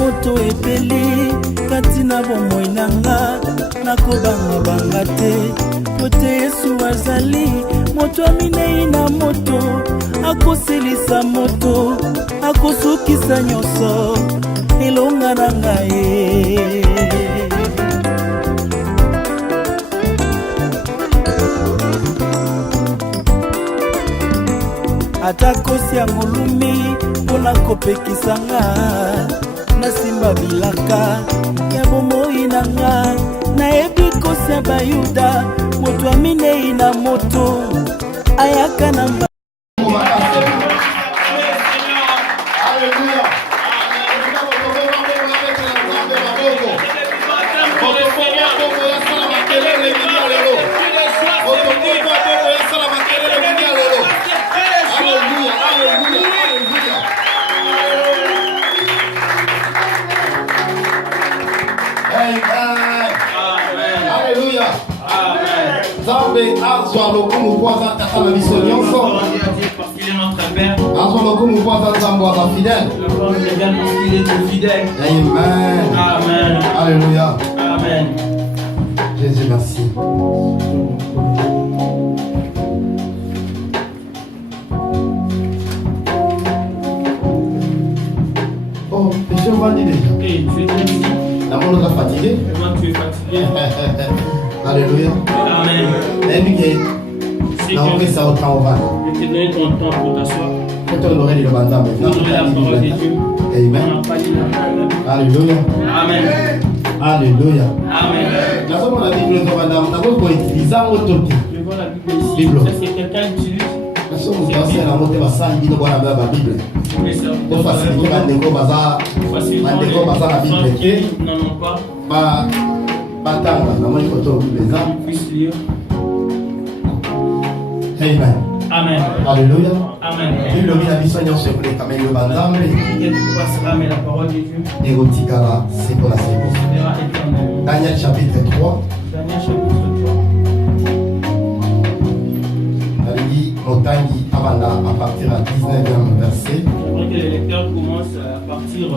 moto ebeli kati na bomoi nanga nakobanga te pote Yesu azali moto aminei na moto akosilisa moto akosukisa nyonso elonga na ngai atakosi ya molumi mpona kopekisanga nasimba bilaka ya bomoi nanga nayebi kosi ya bayuda moto aminei na moto ayaka na mba Azwa lokumu kwanza tata na biso nyonso. Parce qu'il est notre Père. Azwa lokumu kwanza nzambo aza fidèle. Parce qu'il est fidèle. Amen. Amen. Alléluia. Amen. Jésus, merci. Oh, je m'en dis déjà. Et tu es fatigué. La monde est fatigué. Comment tu es fatigué? Alléluia. Amen. C'est que je t'ai donné ton temps pour t'asseoir. Quand on aurait dit le bandam, Vous aurez la parole de Dieu. Amen. On n'a pas dit la parole. Alléluia. Amen. Alléluia. Amen. La somme la Bible de bandam, d'abord pour utiliser un autre type. Je vois la Bible ici. Est-ce que quelqu'un utilise? La somme c'est aussi la montée basale qui doit avoir la Bible. Pour faciliter la négo bazar, la négo bazar la Bible. Non, non pas. Pas tant, maman il faut tout Bible. On puisse lire. Amen. Amen. Alléluia. Amen. Et le bien mission nous se plaît quand même le bandam. Et tu passeras, mais la parole de Dieu Et au tigara, c'est pour la séance. sera éternelle. Daniel chapitre 3. Daniel chapitre 3. Elle dit Motangi Abanda à partir du 19e verset. J'aimerais que les lecteurs commencent à partir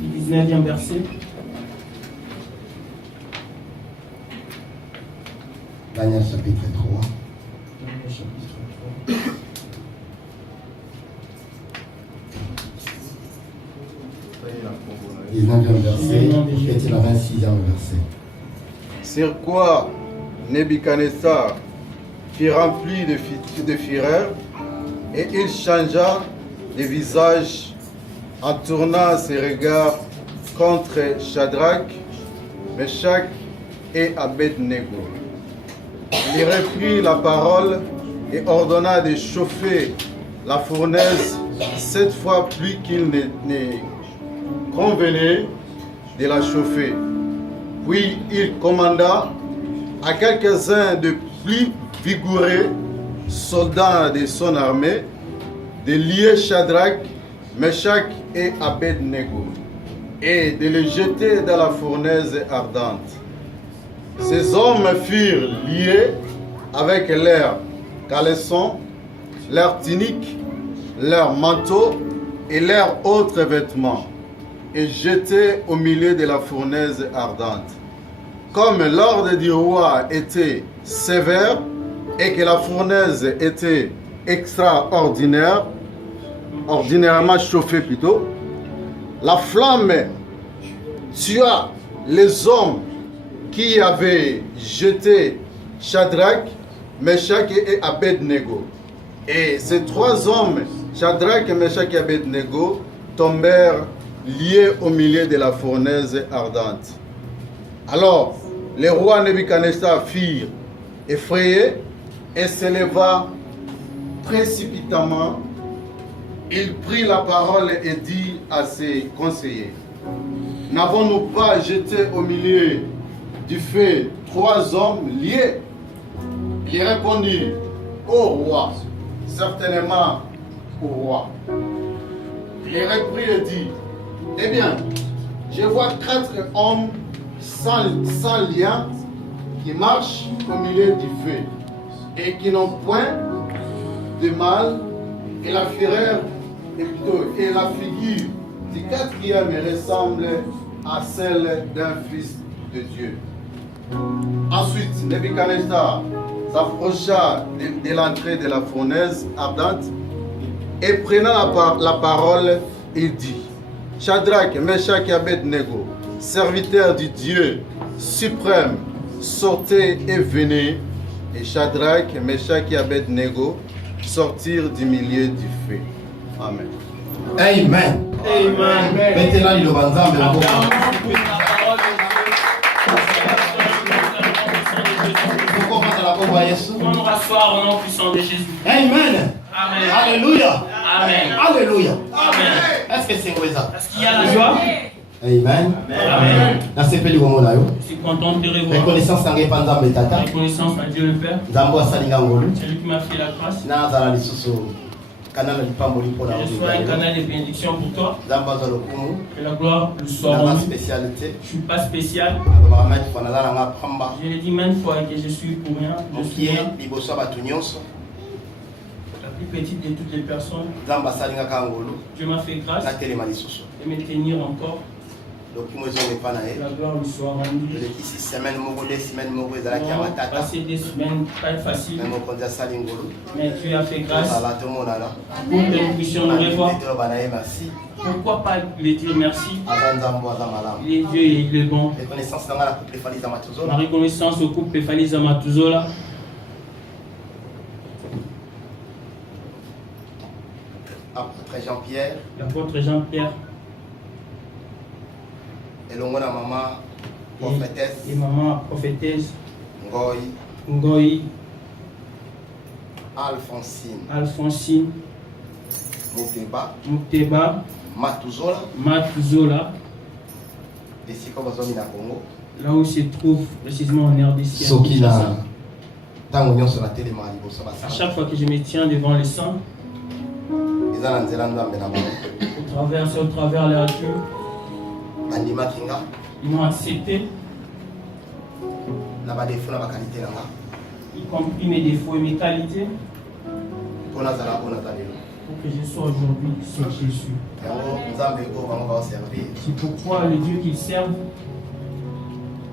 du 19e verset. Daniel chapitre 3. Daniel chapitre 3. 19e verset, et la 26e verset. Sur quoi Nebuchadnezzar fut rempli de fureur et il changea de visage en tournant ses regards contre Shadrach, Meshach et Abednego. Il reprit la parole et ordonna de chauffer la fournaise 7 fois plus qu'il ne convenait de la chauffer. Puis il commanda à quelques-uns de plus vigoureux soldats de son armée de lier Shadrach, Meshach et Abednego et de les jeter dans la fournaise ardente. Ces hommes furent liés avec leurs caleçons, leurs tuniques, leurs manteaux et leurs autres vêtements et jetés au milieu de la fournaise ardente. Comme l'ordre du roi était sévère et que la fournaise était extraordinaire, ordinairement chauffée plutôt, la flamme tua les hommes qui avaient jeté Shadrach, Meshach et Abednego. Et ces 3 hommes, Shadrach, Meshach et Abednego, tombèrent liés au milieu de la fournaise ardente. Alors, le roi Nebuchadnezzar fut effrayé et s'éleva précipitamment. Il prit la parole et dit à ses conseillers: n'avons-nous pas jeté au milieu du feu 3 hommes liés? Il répondit: ô roi, certainement au roi. Il reprit et dit: eh bien, je vois 4 hommes sans lien qui marchent au milieu du feu et qui n'ont point de mal et la figure du quatrième ressemble à celle d'un fils de Dieu. Ensuite, Nebuchadnezzar s'approcha de l'entrée de la fournaise ardente et prenant la parole, il dit: Shadrach, Meshach et Abednego, serviteurs du Dieu suprême, sortez et venez. Et Shadrach, Meshach et Abednego sortirent du milieu du feu. Amen. Amen. Amen. Maintenant, il va On nous rasseoir au nom puissant de Jésus. Amen. Amen. Alléluia. Amen. Alléluia. Amen. Est-ce que c'est vrai ça? Est-ce qu'il y a la joie? Amen. Amen. Je suis content de te revoir. Reconnaissance à Reconnaissance à Dieu le Père. Zambo C'est lui qui m'a fait la grâce. Nazala lisusu canal lipambo lipona Je sois un canal de bénédiction pour toi. Zamba za lokumu Que la gloire le soit na en nous. spécialité Je ne suis pas spécial. alobaka maki fanala na nga pamba Je l'ai dit maintes fois que je suis pour rien. Je suis okie rien. liboso ya bato nyonso La plus petite de toutes les personnes. nzambe asalingaka ngolu Dieu m'a fait grâce natelema lisusu de me tenir encore. lokumu ezomepa na Que ye la gloire lui soit rendue. elekisi semaine moko de semaine moko ezalaki ya Non, matata passer des semaines pas facile, me mokonzi asali ngolu mais Dieu a fait grâce ozala tomonana pour que nous puissions nous revoir. etoyoba na ye merci Pourquoi pas lui dire merci? aza nzambo aza malamu Il est Dieu et il est bon. reconnaissance na nga na couple efali za Ma matozola reconnaissance au couple Faliza Matuzola, apôtre Jean-Pierre l'apôtre Jean-Pierre elongo na mama prophétesse et maman prophétesse Ngoyi Ngoyi, Alphonsine Alphonsine, Muteba Muteba, Matuzola Matuzola, esika bazomi na Congo là où se trouve précisément en RDC. soki na ntango nyonso na telema ya liboso À basala chaque fois que je me tiens devant les saints, eza na nzela nzambe na bango au travers la Dieu, bandimaki nga ils m'ont accepté, na badefo na bakalite na nga y compris mes défauts et mes qualités, mpo nazala oyo naza lelo pour que je sois aujourd'hui ce que je suis. yango nzambe oyo bango baoservir C'est pourquoi le Dieu qu'ils servent,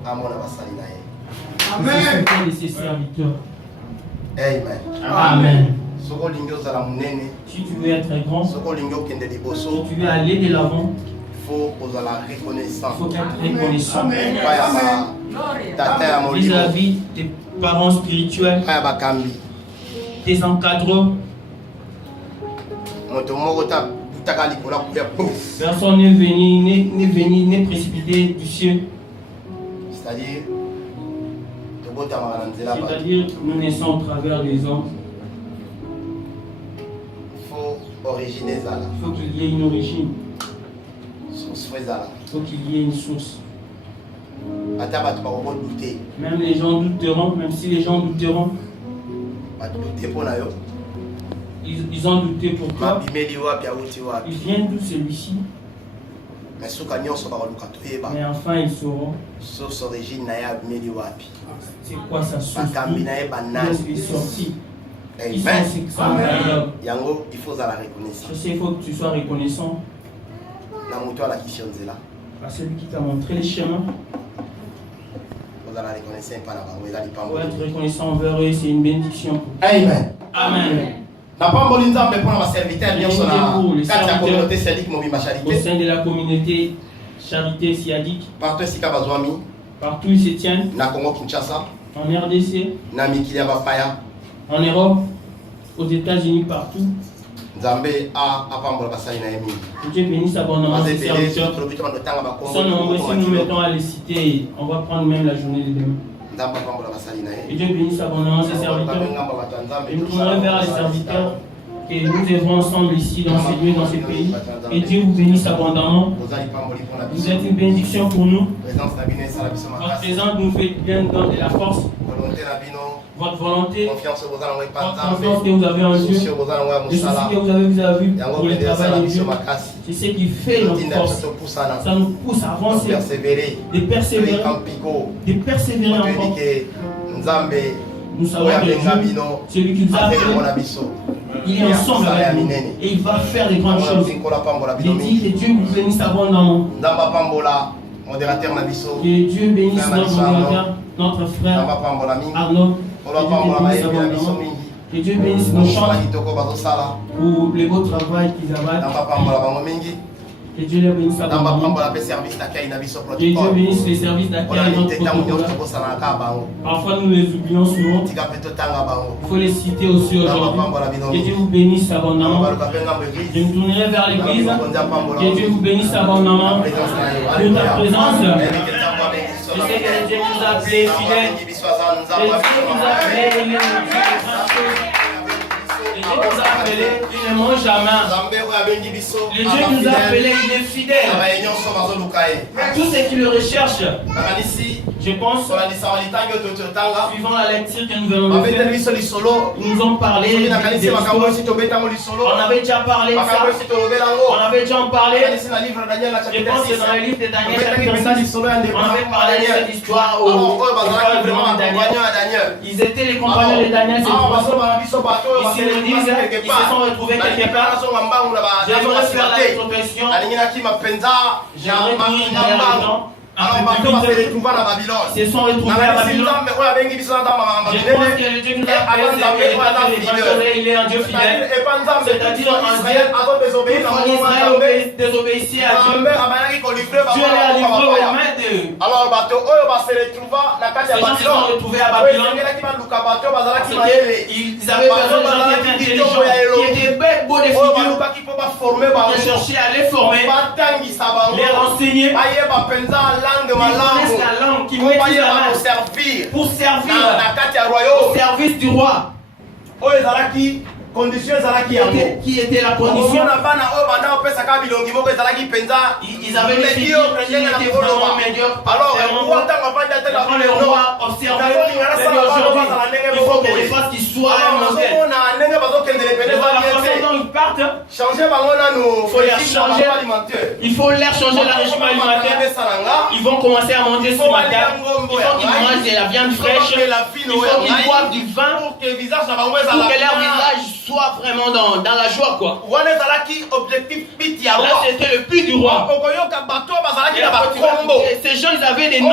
amona basali na ye c'est de ses serviteurs. amen Amen. soki olingi ozala monene Si tu veux être grand, si soki olingi okende liboso tu veux aller de l'avant, fo ozala reconnaissant il faut être reconnaissant epai ya batata ya molimo vis-à-vis tes parents spirituels, epai ya bakambi tes encadrants. moto moko tabutaka likolo akuya pouf Personne n'est précipité du ciel. c'est-à-dire tobotamaka na nzela bato C'est-à-dire, nous naissons au travers des hommes. fo origine ezala Il faut qu'il y ait une origine, source fo ezala il faut qu'il y ait une source. ata bato bakokodute Même les gens douteront, même si les gens douteront, badute mpo na yo ils ont douté pour toi. mabimeli wapi awuti wapi Ils viennent d'où celui-ci, me suka nyonso bakoluka toyeba mais enfin ils sauront source origine na ye abimeli wapi c'est quoi sa source. bakambi na ye D'où banani il est sorti. Ils sont amen incroyables. yango il faut ozala reconnaissant Je sais, il faut que tu sois reconnaissant na moto alakisi yo nzela à celui qui t'a montré les chemins. ozala reconnaissant epa na bango eza Pour lipambo être reconnaissant envers eux, c'est une bénédiction. amen Amen. napamboli nzambe mpona baserviteur nyonso na kati ya communauté sadique mobimba Au charité sein de la communauté Charité Siadique, partout esika bazwami partout ils se tiennent, na Congo Kinshasa en RDC, na mikili ya bapaya en Europe, aux États-Unis, partout. nzambe apambola basali na ye mingi Que Dieu bénisse abondamment baza ses ebele serviteurs. soki tolobi to bandotanga Ils sont nombreux, si nous mettons à les citer, on va prendre même la journée de demain. nzambe apambola basali na Que ye Dieu bénisse abondamment ses serviteurs. Et nous tournerons vers les serviteurs que nous œuvrons ensemble ici, dans ces lieux, dans ces pays. Et Dieu vous bénisse abondamment. oza lipamboli mpona Vous êtes une bénédiction pour nous. présence na bino esala biso Votre makasi présence nous fait bien donner la force. volonté na bino Votre volonté, confiance oyo boza nango epa votre nzambe confiance que vous avez en Dieu, susi oyo boza nango ya le souci mosala que vous avez vis-à-vis yango pour le pende travail esala de biso Dieu. makasi C'est ce qui fait notre totinda force. biso topusana Ça nous pousse à avancer, topersevere de persévérer, toyikampiko de persévérer toyebi encore. ke nzambe Nous savons oyo que abenga Dieu, bino celui qui nous a apelengo na fait, biso il est ensemble avec nous et il va faire des grandes choses. Je dis que Dieu vous bénisse abondamment. Que Dieu bénisse notre frère Arnaud. Que Dieu bénisse nos chants pour le beau travail qu'ils abattent. Que Dieu les bénisse abondamment. Que Dieu bénisse les services d'accueil de notre protocole. Parfois nous les oublions souvent. Il faut les citer aussi aujourd'hui. Que Dieu vous bénisse abondamment. Je me tournerai vers l'église. Que Dieu vous bénisse abondamment de ta présence. Je sais que Dieu nous a appelés fidèles. Que Dieu nous a appelés, il est Dieu de grandes choses. Et Dieu nous a appelés, il ne mange jamais. Le Dieu nous a appelés, il est fidèle. Tous ceux qui le recherchent, je pense, suivant la lecture que nous venons de faire, ils nous ont parlé des histoires. On avait déjà parlé de ça. On avait déjà en parlé. Je pense que dans le livre de Daniel, chapitre 6, on avait parlé de cette histoire où ils étaient les compagnons de Daniel. Ici, ils disent qu'ils se sont retrouvés quelque part. J'aimerais faire la rétrospection. J'aimerais dire dans se sont retrouvés à Babylone. Je pense que le Dieu nous a appelés, il est un Dieu fidèle. C'est-à-dire un Dieu quand Israël désobéissait à Dieu. Dieu l'a livré aux mains d'eux. Ces gens se sont retrouvés à Babylone. Ils avaient besoin de gens qui étaient intelligents, qui étaient bêtes, beaux de figure, qui cherchaient à les former, les renseigner. Qui connaissent la langue, qui maîtrisent la langue pour servir au service du roi. Qui était la condition? Ils avaient des figures qui étaient vraiment médiocres. Quand le roi observait, il faut que les faces qui soient un modèle. La façon dont ils partent, il faut leur changer la régime alimentaire. Ils vont commencer à manger ce matin. Il faut qu'ils mangent de la viande fraîche. Il faut qu'ils boivent du vin pour que leur visage soit vraiment dans la joie, quoi. Là, c'était le but du roi. Et ces gens, ils avaient des noms.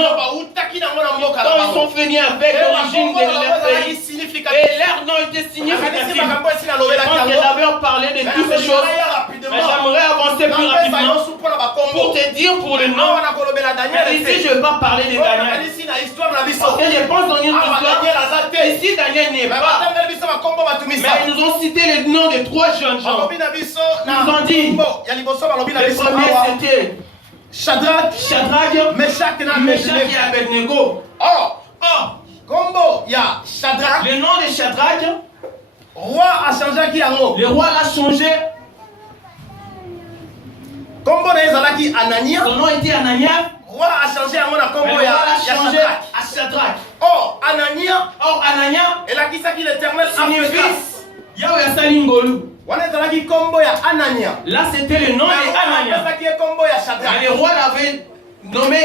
Quand ils sont venus avec l'origine de leur pays, et leur nom était significatif. Je pense que j'avais parlé de toutes ces choses, mais j'aimerais avancer plus rapidement pour te dire pour le nom. Mais ici, je ne vais pas parler de Daniel. Parce que je pense dans une histoire. Ici, Daniel n'est pas. Mais ils nous ont cité les noms de trois jeunes gens. Ils nous ont dit, le premier c'était Shadrach, Meshach et Abednego. Le nom de Shadrach, le roi l'a changé. Son nom était Anania. Le roi l'a changé à Shadrach. Anania signifie Yahweh Salingolu. Là c'était le nom d'Anania. Mais le roi l'avait nommé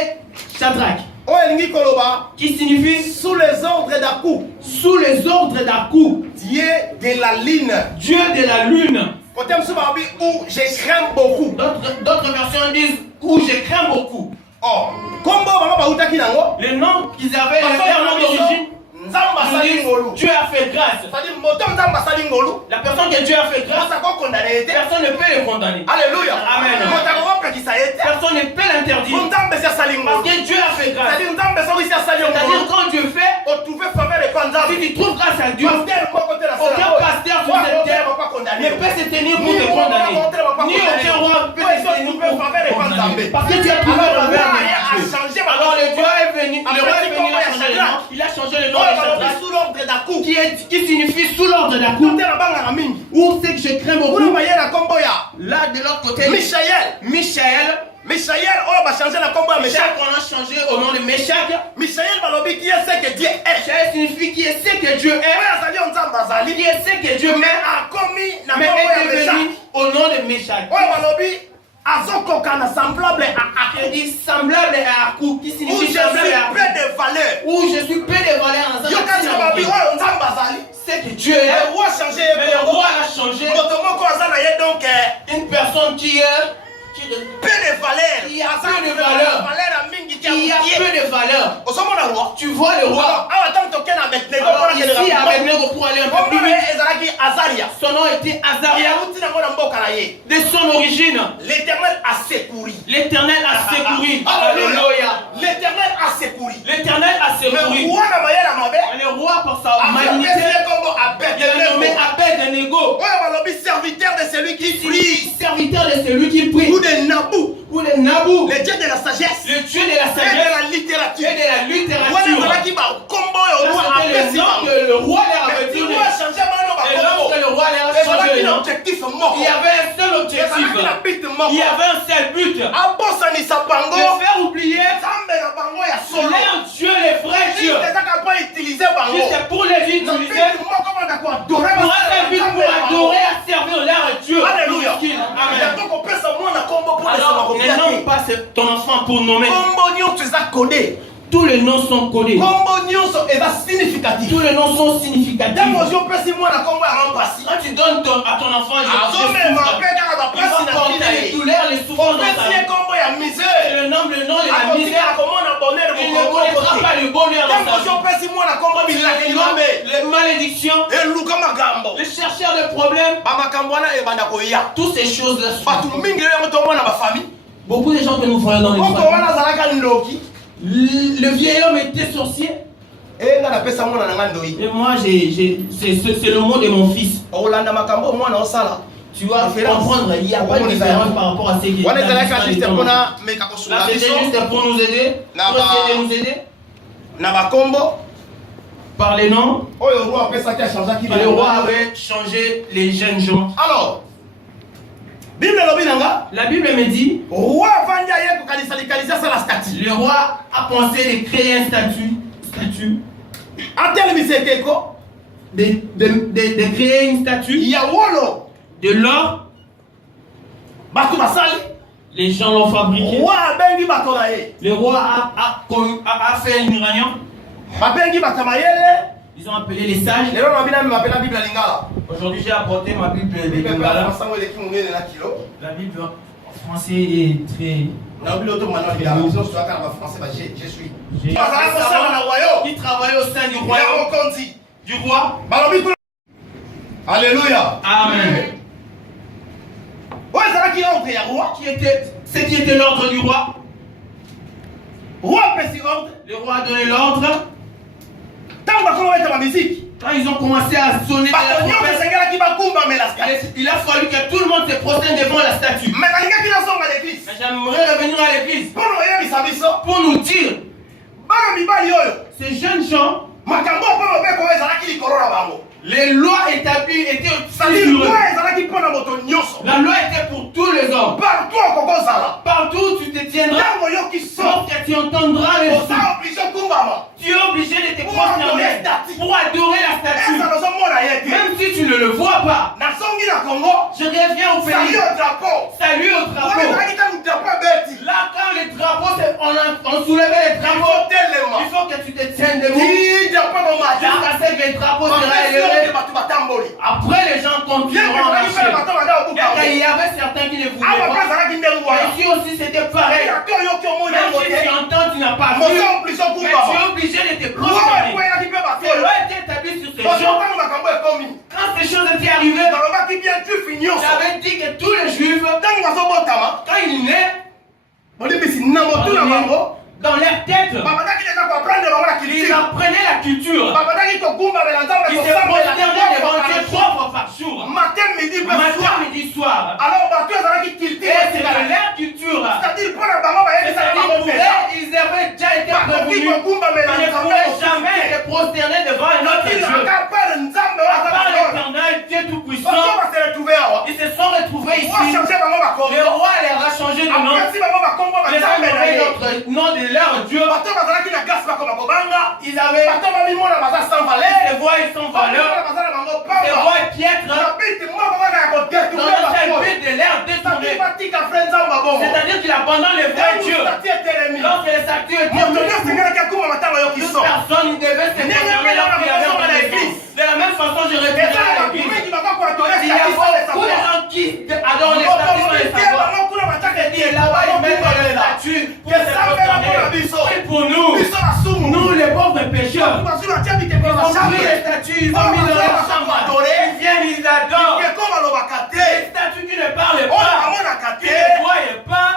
Shadrach. Qui signifie sous les ordres d'Akou. Sous les ordres d'Akou. Dieu de la lune. Dieu de la lune. Où je crains beaucoup. D'autres versions disent où je crains beaucoup. Le nom qu'ils avaient, leur nom d'origine. Dieu a fait grâce. La personne que Dieu a fait grâce, personne ne peut le condamner. Alléluia. Amen. Personne ne peut l'interdire. Parce que Dieu a fait grâce. C'est-à-dire quand Dieu fait, si tu trouves grâce à Dieu, aucun pasteur sur cette terre ne peut se tenir pour te condamner. Ni aucun roi peut se tenir pour te condamner. Parce que tu as trouvé le verbe de Dieu. Alors le Dieu est venu, le roi est venu, il a changé le nom. Sous l'ordre d'Akou, qui signifie sous l'ordre d'Akou, ou c'est que je crains beaucoup. Là de l'autre côté, Michaël, on a changé au nom de Meshach. Michaël signifie qui est ce que Dieu est. Qui est ce que Dieu est, mais est devenu au nom de Meshach. Semblable à Akou, dit semblable à Akou, qui signifie semblable à Akou, où je suis peu de valeur en ce que Dieu est. Le roi a changé. Mais le roi a changé. Donc, Une personne qui a peu de valeur. Qui a peu de valeur. Qui a peu de valeur. Tu vois le roi. Alors ici, Abednego pour aller un peu plus vite. Son nom était Azaria. De son origine, L'Éternel a secouru. l'Éternel a secouru. Alléluia. L'Éternel a secouru. L'Éternel a secouru. Mais Le roi, pour sa malignité, il a nommé Abednego. Serviteur de celui qui prie. Serviteur de celui qui prie. Ou de Nabou. Ou de Nabou. Le Dieu de la sagesse. Le Dieu de la Et de sagesse. la littérature. Et de la littérature. C'était le nom que le roi leur avait donné. Et lorsque le roi leur a changé le nom, il y avait un seul objectif. Il y avait un seul but. De faire oublier leur Dieu, les vrais dieux. Si c'est pour les utiliser, pour un but pour adorer et servir leur Dieu. Alléluia. Amen. Alors, ne nomme pas ton enfant pour nommer. Tous les noms sont codés. Tous les noms sont significatifs. Quand tu donnes à ton enfant, il va porter les douleurs, les souffrances dans sa vie. Et le nom de la misère, il ne connaîtra pas le bonheur dans sa vie. Les malédictions, les chercheurs de problèmes, toutes ces choses-là. Beaucoup de gens que nous voyons dans les familles. Le vieil homme était sorcier. Et moi, c'est le mot de mon fils. Tu vas comprendre, il n'y a pas de différence par rapport à ce qui est. Là, c'était juste pour nous aider. Pour essayer de nous aider. Par les noms. Le roi avait changé les jeunes gens. Alors, la Bible me dit, le roi a pensé de créer un statut, de créer une statue de l'or. Les gens l'ont fabriqué. Le roi a fait une réunion. Ils ont appelé les sages. Aujourd'hui, j'ai apporté ma Bible de Lingala. La Bible en français est très... Qui travaille au sein du royaume. Du roi. Alléluia. Amen. Ce qui était l'ordre du roi. Le roi a donné l'ordre. Quand ils ont commencé à sonner, il a fallu que tout le monde se prosterne devant la statue. Mais j'aimerais revenir à l'église pour nous dire, ces jeunes gens, les lois établies étaient sur eux. La loi était pour tous les hommes. Partout où tu te tiendras, lorsque tu entendras les sons, tu es obligé de te prosterner pour adorer la statue. Même si tu ne le vois pas. Je reviens au pays. Salut au drapeau. Là, quand les drapeaux, on soulevait les drapeaux, il faut que tu te tiennes debout. Jusqu'à ce que les drapeaux sera élevé. Après, les gens continueront à marcher. Il y avait certains qui ne voulaient pas. Et ici aussi, c'était pareil. Même si tu entends, tu n'as pas vu. Mais tu es obligé de te prosterner. Ces lois étaient établies sur ces gens. Quand ces choses étaient arrivées, j'avais dit que tous les juifs, quand ils naissent, dans leur tête, ils apprenaient la culture. Ils se prosternaient devant Dieu 3 fois par jour. Matin, midi, soir. Et c'est de leur culture. C'est-à-dire pour eux, ils avaient déjà été prévenus. Ils ne pourraient jamais se prosterner devant un autre Dieu. À part l'Éternel, Dieu Tout-Puissant, ils se sont retrouvés ici. Le roi leur a changé de nom. Les a donné notre nom de leur Dieu. Ils avaient des voix sans valeur, des voix piètres, dans le seul but de l'air détourné. C'est-à-dire qu'il abandonne les vrais dieux. Lorsque les statues étaient toute personne devait se prosterner dans l'église. De la même façon, Il y a beaucoup de gens qui adorent les statues sans les savoir. Et là-bas, ils mettent les statues pour se prosterner. Et pour nous les pauvres pécheurs, ils ont mis les statues, ils ont mis dans leur chambre. Ils viennent, ils adorent. Les statues qui ne parlent pas, qui ne voient pas,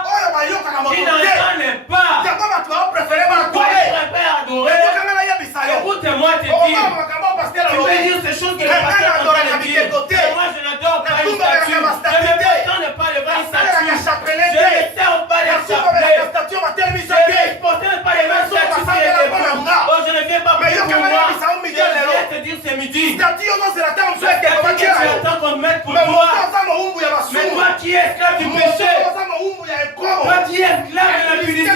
qui n'entendent pas. Pourquoi ils préfèrent adorer? Écoute-moi te dire. Tu peux dire ces choses que le pasteur est en train de dire. Mais moi, je n'adore pas une statue. Je ne m'étonne pas devant une statue. Je ne sers pas les chapelets. Je ne posterne pas les mêmes statues qui étaient pour. Oh, je ne viens pas pour moi. Je viens te dire ce midi. Parce que tu attends qu'on te mette pour toi. Mais toi qui es esclave du péché. Toi qui es esclave de la publicité.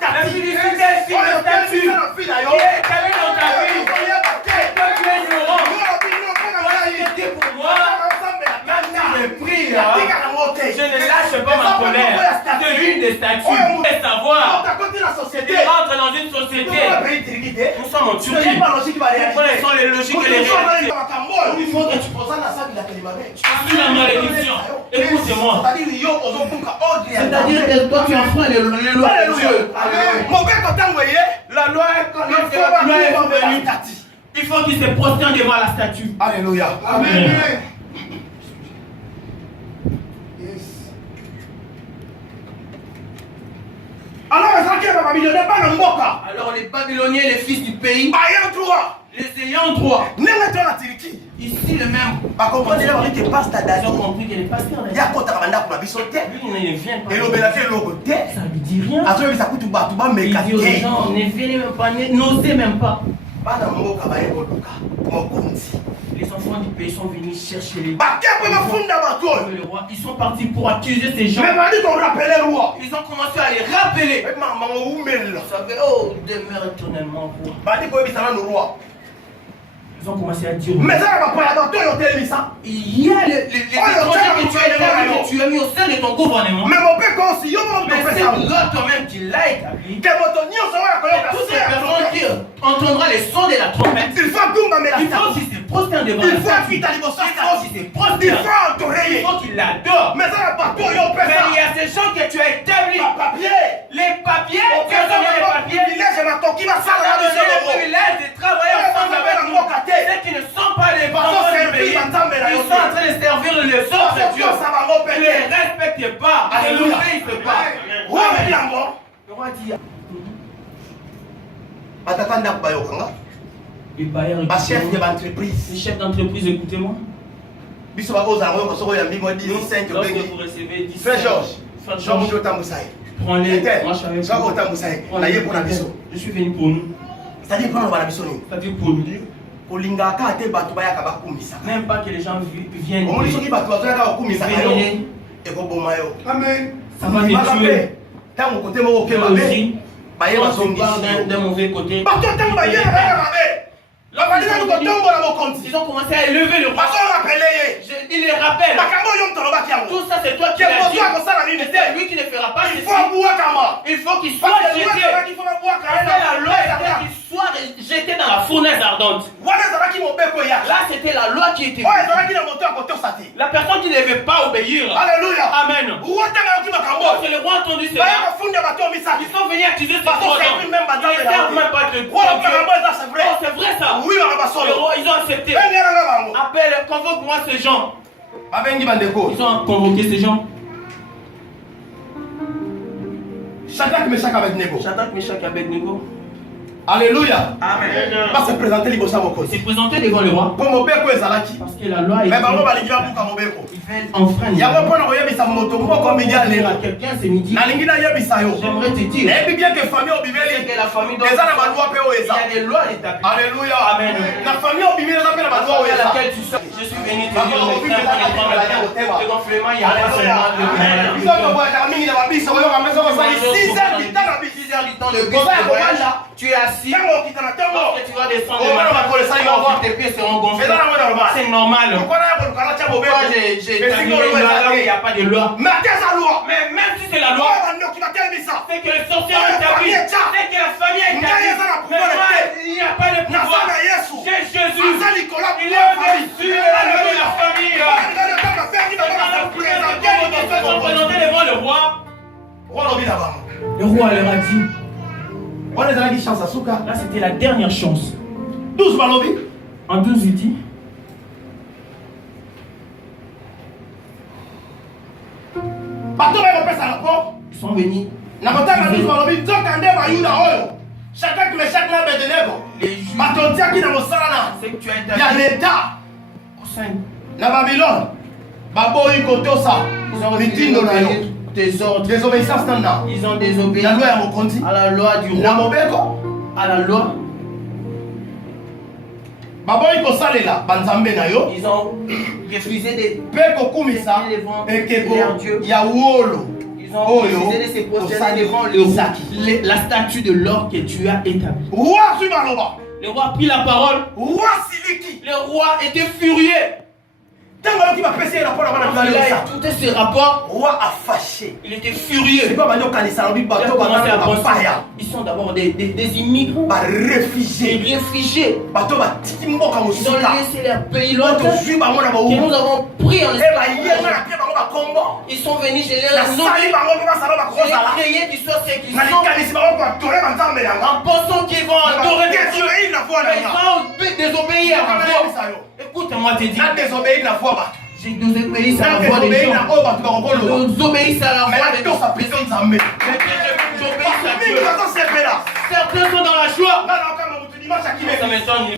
La publicité, c'est une statue. Qui est établie dans ta vie. Toi tu es ignorant. Toi qui étais pour moi. Même si je prie, je ne lâche pas ma colère. C'est l'une des statues. Vous pouvez savoir. Il rentre dans une société. Nous sommes en Turquie. Quelles sont les logiques et les réalités? Il faut que tu poses la salle de la Kélimabé. Je suis la malédiction. Écoutez-moi. C'est-à-dire que toi tu enfreins les lois de Dieu. La loi est venue. Il faut qu'il se prosterne devant la statue. Alléluia. Amen. Alors les Babyloniens, les fils du pays, les ayants droit, ici le même. Ils ont compris que les pasteurs lui, il ne vient pas. Ça ne lui dit rien. Il dit aux gens, ne venez même pas, n'osez même pas. Les enfants du pays sont venus chercher les le roi. Ils sont partis pour accuser ces gens. Ils ont commencé à les rappeler. Vous savez, oh, demeure éternellement roi. Ils ont commencé à dire. Mais il y a les étrangers que tu as mis au sein de ton gouvernement. Mais c'est l'autre même qui l'a établi. Toutes ces personnes qui entendront les sons de la trompette. Il faut qu'ils se prosternent devant la statue. Il faut qu'ils se prosternent. Il faut qu'ils l'adorent. Mais il y a ces gens que tu as établis. Les papiers, tu as donné les papiers. Ça a donné le privilège de travailler ensemble avec nous. Ceux qui ne sont pas les enfants du pays, ils sont en train de servir les autres dieux. Ils ne les respectent pas. Ils ne l'obéissent pas. Le roi dit. Les chefs d'entreprise, écoutez-moi. Lorsque vous recevez 10 Frère Georges, prenez, marche avec vous. Je suis venu pour nous. C'est-à-dire pour nous. Même pas que les gens viennent. Amen. Ça va te tuer. Aussi, quand on parle d'un mauvais côté. Ils ont commencé à élever le roi. Il les rappelle. Tout ça, c'est toi qui l'as dit. C'est lui qui ne fera pas ceci. Il faut qu'il soit jeté. La loi était qu'il soit jeté dans la fournaise ardente. Là, c'était la loi qui était. La personne qui ne devait pas obéir. Alléluia. Amen. Lorsque le roi a entendu cela, ils sont venus accuser ce roi. Ils ne servent même pas de Dieu. Oh, c'est vrai ça. Oui, ils ont accepté. Appelle, convoque-moi ces gens. Ils ont convoqué ces gens. Shadrach, Meshach, Abednego. Shadrach, Meshach, Abednego. Alléluia. Amen. Va se présenter s'est présenté devant le roi. Parce que la loi est. Ils veulent enfreindre. Quelqu'un ce midi. J'aimerais te dire. Que la famille doit. Il y a des lois établies. Alléluia. Amen. La famille à laquelle tu sors. Je suis venu te dire au médecin le gonflement, il n'y a pas seulement de 6 heures du temps, le bus de voyage, tu es assis. Lorsque tu vas descendre le matin, tes pieds seront gonflés. C'est normal. Pourquoi j'ai établi une loi là où il n'y a pas de loi? Mais même si c'est la loi, c'est que le sorcier a établi, c'est que la famille a établi. Mais moi, il n'y a pas de pouvoir. J'ai Jésus. Il est au-dessus de la loi de la famille. Le roi leur a dit, là c'était la dernière chance. 12 balobi. En 12 il dit, ils sont venus. Chacun qui me chaque n'a de négo. Les Juifs, Matontia qui n'a pas ça c'est que tu as il y a établi l'État. au sein. Na Babylone. Baboyi kotosa. Ils ont refusé Mitindo na yo. des ordres. Désobéissance nana. Ils ont désobéi La loi ya mokonzi. à la loi du Na roi, mobeko. à la loi. Baboyi kosalela banzambe na yo. Ils ont refusé de Pe kokumisa ekeko ya wolo. Ils ont refusé de se prosterner devant la statue de l'or que tu as établie. Roi Subaloba. Le roi a pris la parole. Roi Siliki. Le roi était furieux. Tant qui va passer la parole Quand il a écouté ce rapport, Roi a fâché. il était furieux. C'est pas maintenant quand les salambis Il a bateau commencé à penser. paya. Ils sont d'abord des immigrants, Ba des réfugiés. réfugiés. Bateau ba tikimbo comme Ils ont ça. laissé leur pays lointain Bateau juif bango na ba que nous avons pris en Eh ba esclavage. yenga na pie bango ba kombo. Ils sont venus, je Na les ai sali bango pe ba sala ba je les ai kozala. créés qu'ils soient ce qu'ils Na sont likanisi bango ko tore banzambe yanga. en pensant qu'ils vont adorer Dieu. Désobéir na voix Mais na ils nga. vont désobéir à ma voix. Écoute-moi, te dis. Na désobéir na voix ba. J'ai désobéi à Na la voix des désobéir na gens. o ba tu ba kokolo. Nous obéissons à la Mais voix la des to gens. sa prison nzambe. Mais j'obéis à Mingi Dieu. bato sepela. Certains sont dans la joie. Na na kama mutu dimanche Ça akime. m'étonne.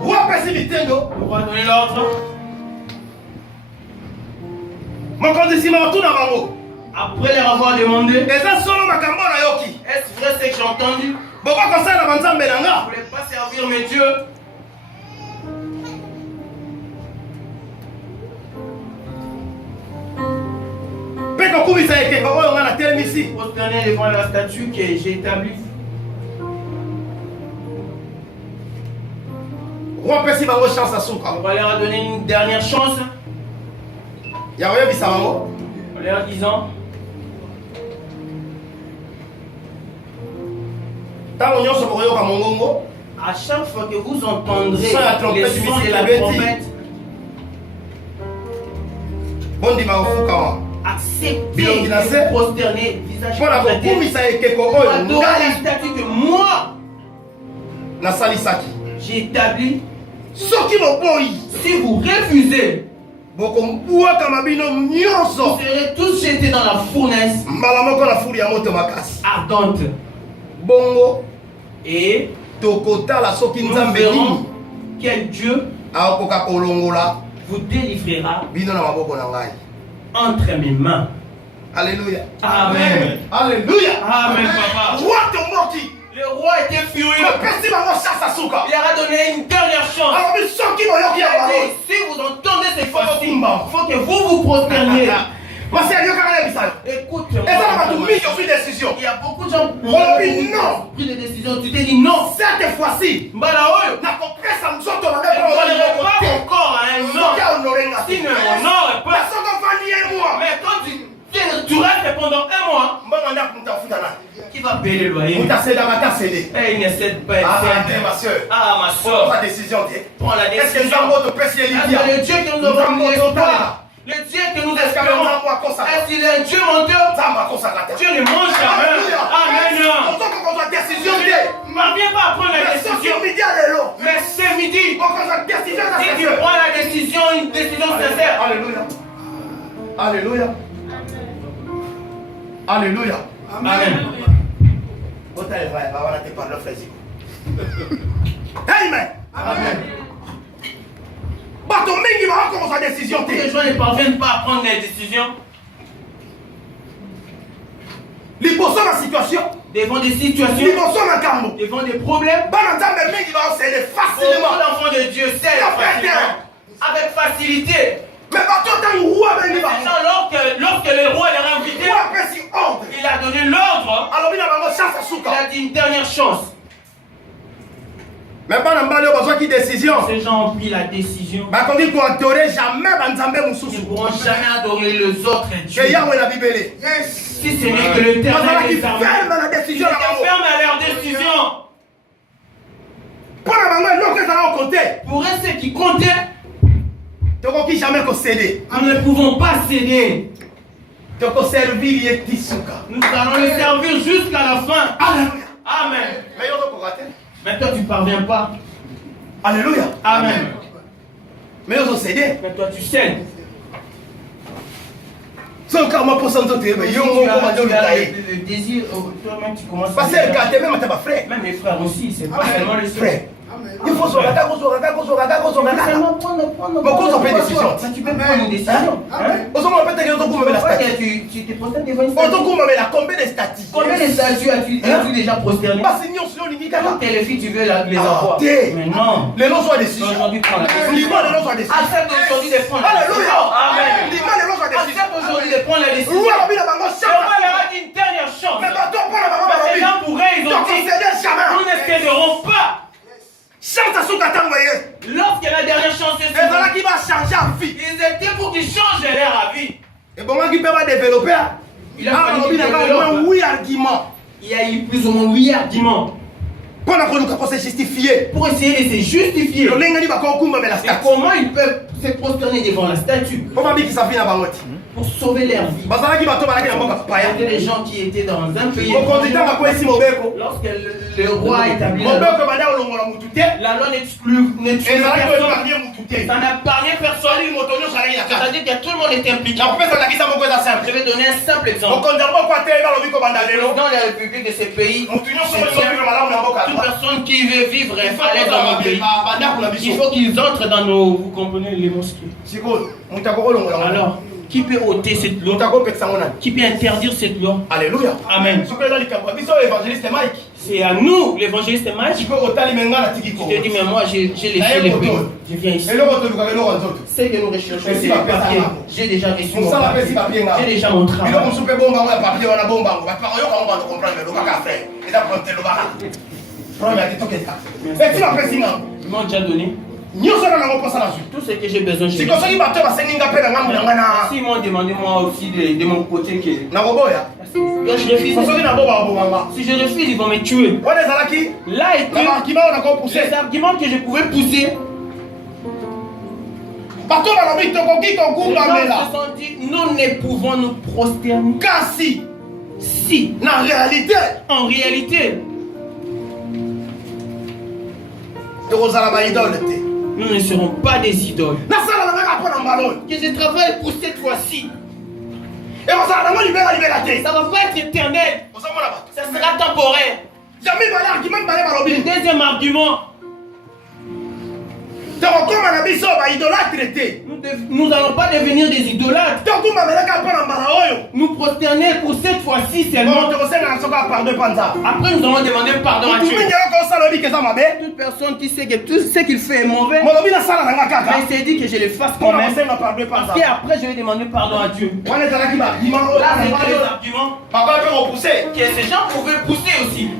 Roi pesi bitendo. On va donner l'ordre. Mokonzi sima otuna bango. Après leur avoir demandé, Eza solo makambo na yoki. est-ce vrai ce que j'ai entendu? Boko kosala banzambe na nga. Vous ne voulez pas servir mes dieux? Pe kokumisa ekeko oyo nga na telemisi. Prosterner devant la statue que j'ai établie. Roi pesi bango chance asuka. On va leur donner une dernière chance Ya oyebisa bango. en leur disant, Ntango nyonso bokoyoka mongongo. à chaque fois que vous entendrez Son la trompette, les sons Miss de la Betty. trompette, Bondima ofukama. acceptez Bilongi na se. de prosterner visage Mpona contre terre. kokumisa ekeko Pour oyo adorer la ngai statue que moi nasalisaki. j'ai établie. Soki boboyi Si vous refusez, bokombwakama bino vous nyonso. serez tous jetés dans la fournaise Mbala moko na fuli ya moto makasi. ardente. Bongo Et tokotala soki nous nzambe verrons nini quel Dieu akoka kolongola vous délivrera bino na maboko na ngai. entre mes mains. Alléluia. Amen. Alléluia. Amen, papa. Roi tomboki. Le roi était furieux. Mopesi bango chance asuka. Il leur a donné une dernière chance. Alors soki boyoki ya Il a bango. dit, si vous entendez ces fois-ci, il Kumba. faut que vous vous prosterniez. Parce que yokaka yebisa yo. Écoute-moi. Eza na bato mingi ofri décision. Il y a beaucoup de gens qui Olobi non. ont pris des décisions. Tu t'es dit non. Cette fois-ci Mbala oyo. nakopesa nzoto na Je ne ngai donnerai pas encore à un soki homme. ahonorenga Si ne m'honore pas. soki ofandi ye mwa Mais quand tu restes pendant un mois, mbanga ndako mutu afuta na qui va payer le loyer? mutu asedaka te asede. Eh, il ne cède pas. Arrête ma soeur. Ah, ma soeur. Prends ta décision te. Prends la Est-ce que décision. nzambe oyo topesi ye Est-ce lidia que le Dieu que nous avons Nzambe oyo espoir, totalela le Dieu que nous est-ce que espérons, nzambe akosaka est-ce qu'il est un Dieu menteur? nzambe akosaka te. Dieu ne mange jamais. Amen. ozoko kozwa décision te. Ne parviens pas à prendre la Mais soki décision. midi ya lelo Mais c'est midi. okozwa décision na Si tu sincere. prends la décision, une décision sincère. Alléluia. Alléluia. Alléluia. Amen. Amen. Amen. Bato mingi bakokozwa décision Les te. gens ne parviennent pas à prendre des décisions Liboso na situation, devant des situations, liboso na kambo. devant des problèmes. Bana nzambe mingi baosede Beaucoup facilement. d'enfants de Dieu cèdent facilement, avec facilité. Mais bato ntango roi bengi bango. Maintenant, lorsque le roi les a invités, Roi apesi ordre. il a donné l'ordre. alobi na bango chance Il asuka. a dit une dernière chance. Mais bana mbali oyo bazwaki décision Ces gens ont pris la décision. bakoki koadore jamais banzambe Ils ne mosusu pourront jamais adorer les autres dieux. ke yawe na bibele. Si ce n'est que l'Éternel bazalaki est fermé. ferme na Ils décision na étaient bango. fermes à leur décision. mpo na bango eloko ezala okote. Pour eux, ce qui comptait, jamais céder. Nous ne pouvons pas céder. Nous allons le servir jusqu'à la fin. Alléluia. Amen. Mais toi tu ne parviens pas. Alléluia. Amen. Mais toi tu cèdes. Le désir, toi-même tu commences à... Même mes frères aussi, c'est pas seulement les frères. Il faut se regarder, Tu peux prendre une décision. Tu t'es posté devant une statue. Combien de statues as-tu déjà prosterné? Quand t'es les filles, tu veux les avoir. Mais non. Aujourd'hui, prends la décision. Accepte aujourd'hui de prendre la décision. Amen. Accepte aujourd'hui de prendre la décision. On leur a dit une dernière chance. Mais ces gens pourraient, ils ont dit, nous ne céderons pas. Lorsque la dernière chance est venue, ils étaient pour qu'ils changent leur avis. Et bon, qui peut développer? Il a fallu il y a eu plus ou moins 8 arguments pour se justifier. Pour essayer de se justifier. Et comment ils peuvent se prosterner devant la statue pour sauver leur vie. Il y a des gens qui étaient dans un pays. Lorsque le roi a établi la loi n'exclut personne. Ça n'a pas rien personne. C'est-à-dire que tout le monde est impliqué. Je vais donner un simple exemple. Dans la République de ces pays, toute personne qui veut vivre et aller dans nos pays, il faut qu'ils entrent dans nos... Vous comprenez les mosquées. Alors, qui peut ôter cette loi? Qui peut interdire cette loi? Alléluia. Amen. C'est à nous, l'évangéliste Mike. Je te dis, mais moi j'ai laissé les pays. Je viens ici. C'est que nous recherchons, c'est les papiers. J'ai déjà reçu mon papier. J'ai déjà mon travail. Ils m'ont déjà donné. Tout ce que j'ai besoin, je l'ai. S'ils m'ont demandé moi aussi de mon côté que je refuse. Si je refuse, ils vont me tuer. Là étaient les arguments que je pouvais pousser. Les gens se sont dit, nous ne pouvons nous prosterner. Car si, en réalité, nous ne serons pas des idoles. Que je travaille pour cette fois-ci. Ça ne va pas être éternel. Ça sera temporaire. Le deuxième argument. Nous n'allons pas devenir des idolâtres. Nous prosterner pour cette fois-ci seulement. Après nous allons demander pardon à Dieu. Toute personne qui sait que tout ce qu'il fait est mauvais, mais il s'est dit que je le fasse quand même. Parce qu'après je vais demander pardon à Dieu. Là c'est les arguments que ces gens pouvaient pousser aussi.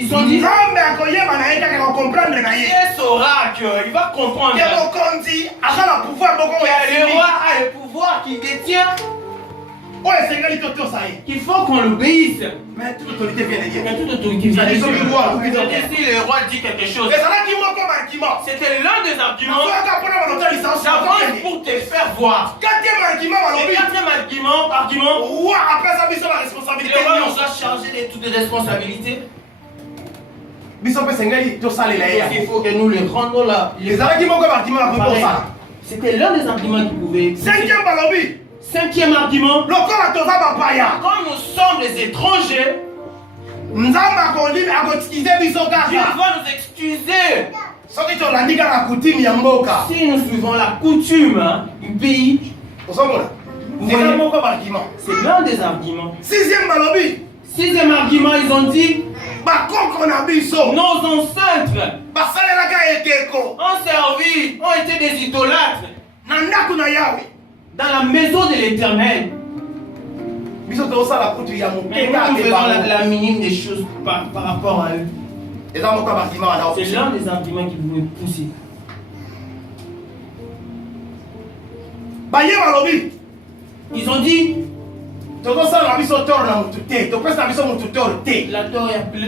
Ils ont dit, il saura qu'il va comprendre que le roi a le pouvoir qu'il détient, qu'il faut qu'on l'obéisse. Mais toute autorité vient de Dieu. Toute autorité vient de Dieu. Si le roi dit quelque chose, c'était l'un des arguments d'avance pour te faire voir. Le quatrième argument, le roi nous a chargé de toutes les responsabilités. Il faut que nous les rendons là. C'était l'un des arguments qui pouvait. Cinquième argument. Quand nous sommes des étrangers, Dieu va nous excuser. Si nous suivons la coutume du pays, c'est l'un des arguments. Sixième argument, ils ont dit, nos ancêtres ont servi, ont été des idolâtres dans la maison de l'Éternel. Mais nous faisons la minime des choses par rapport à eux. C'est l'un des arguments qui vous pousser. Ils ont dit, le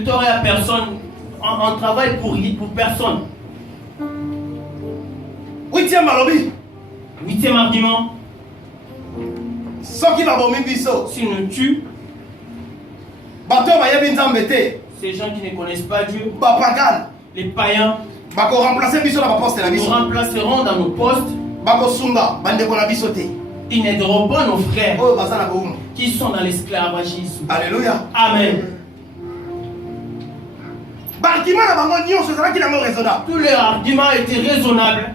tort est à personne. On travaille pour personne. Huitième malobi. Huitième argument. Soki babomi biso. S'ils nous tuent, bato bayebi nzambe te. ces gens qui ne connaissent pas Dieu, Bapagan. les païens, Bako remplacer biso na baposte na nous biso. remplaceront dans nos postes. Bako sunga bandeko na biso te. Ils n'aideront pas nos frères Oyo baza na boum. qui sont dans l'esclavagisme. Alléluia. Amen. Barkima na bango nyonso ezalaki nango raisonnable. Tous leurs arguments étaient raisonnables.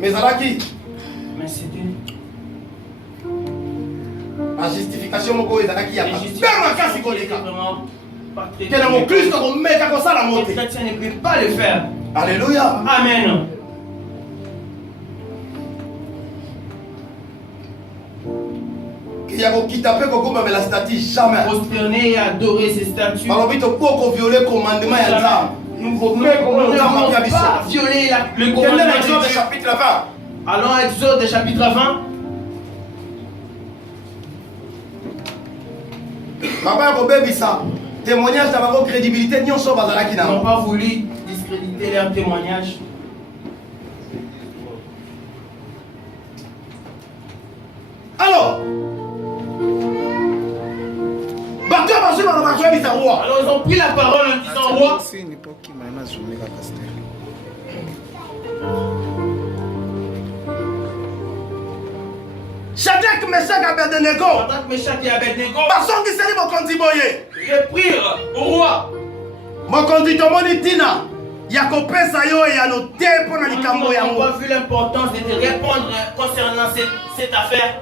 Mais ezalaki Mais c'était la justification moko ezalaki ya les bien justifications makasi qui koleka. étaient vraiment pas très Ke na mokristo komeka kosala Les mote. chrétiens ne peuvent pas le faire. Alléluia. Amen. Ya kokita pe kokomamela statut jamais. Prosterner et adorer ces statues. Balobi topoko violer commandement ya nzambe. Nous ne devons pas violer le Quel est commandement l'exode de du Dieu. chapitre 20? Allons Exode chapitre 20. Baba ya kobebisa témoignage na bango crédibilité nyonso bazalaki Ils n'ont nango. pas voulu discréditer leur témoignage. Alors, bato ya bazwi bana bakoyebisa roi. Alors ils ont pris la parole en disant roi. Shadrach, Meshach, Abednego Pendant que Meshach et Abednego basongiseli mokonzi boye. reprirent au roi. Mokonzi tomoni ntina ya kopesa yo eyano te mpo na likambo Nous yango. n'avons pas vu l'importance de te répondre concernant cette affaire.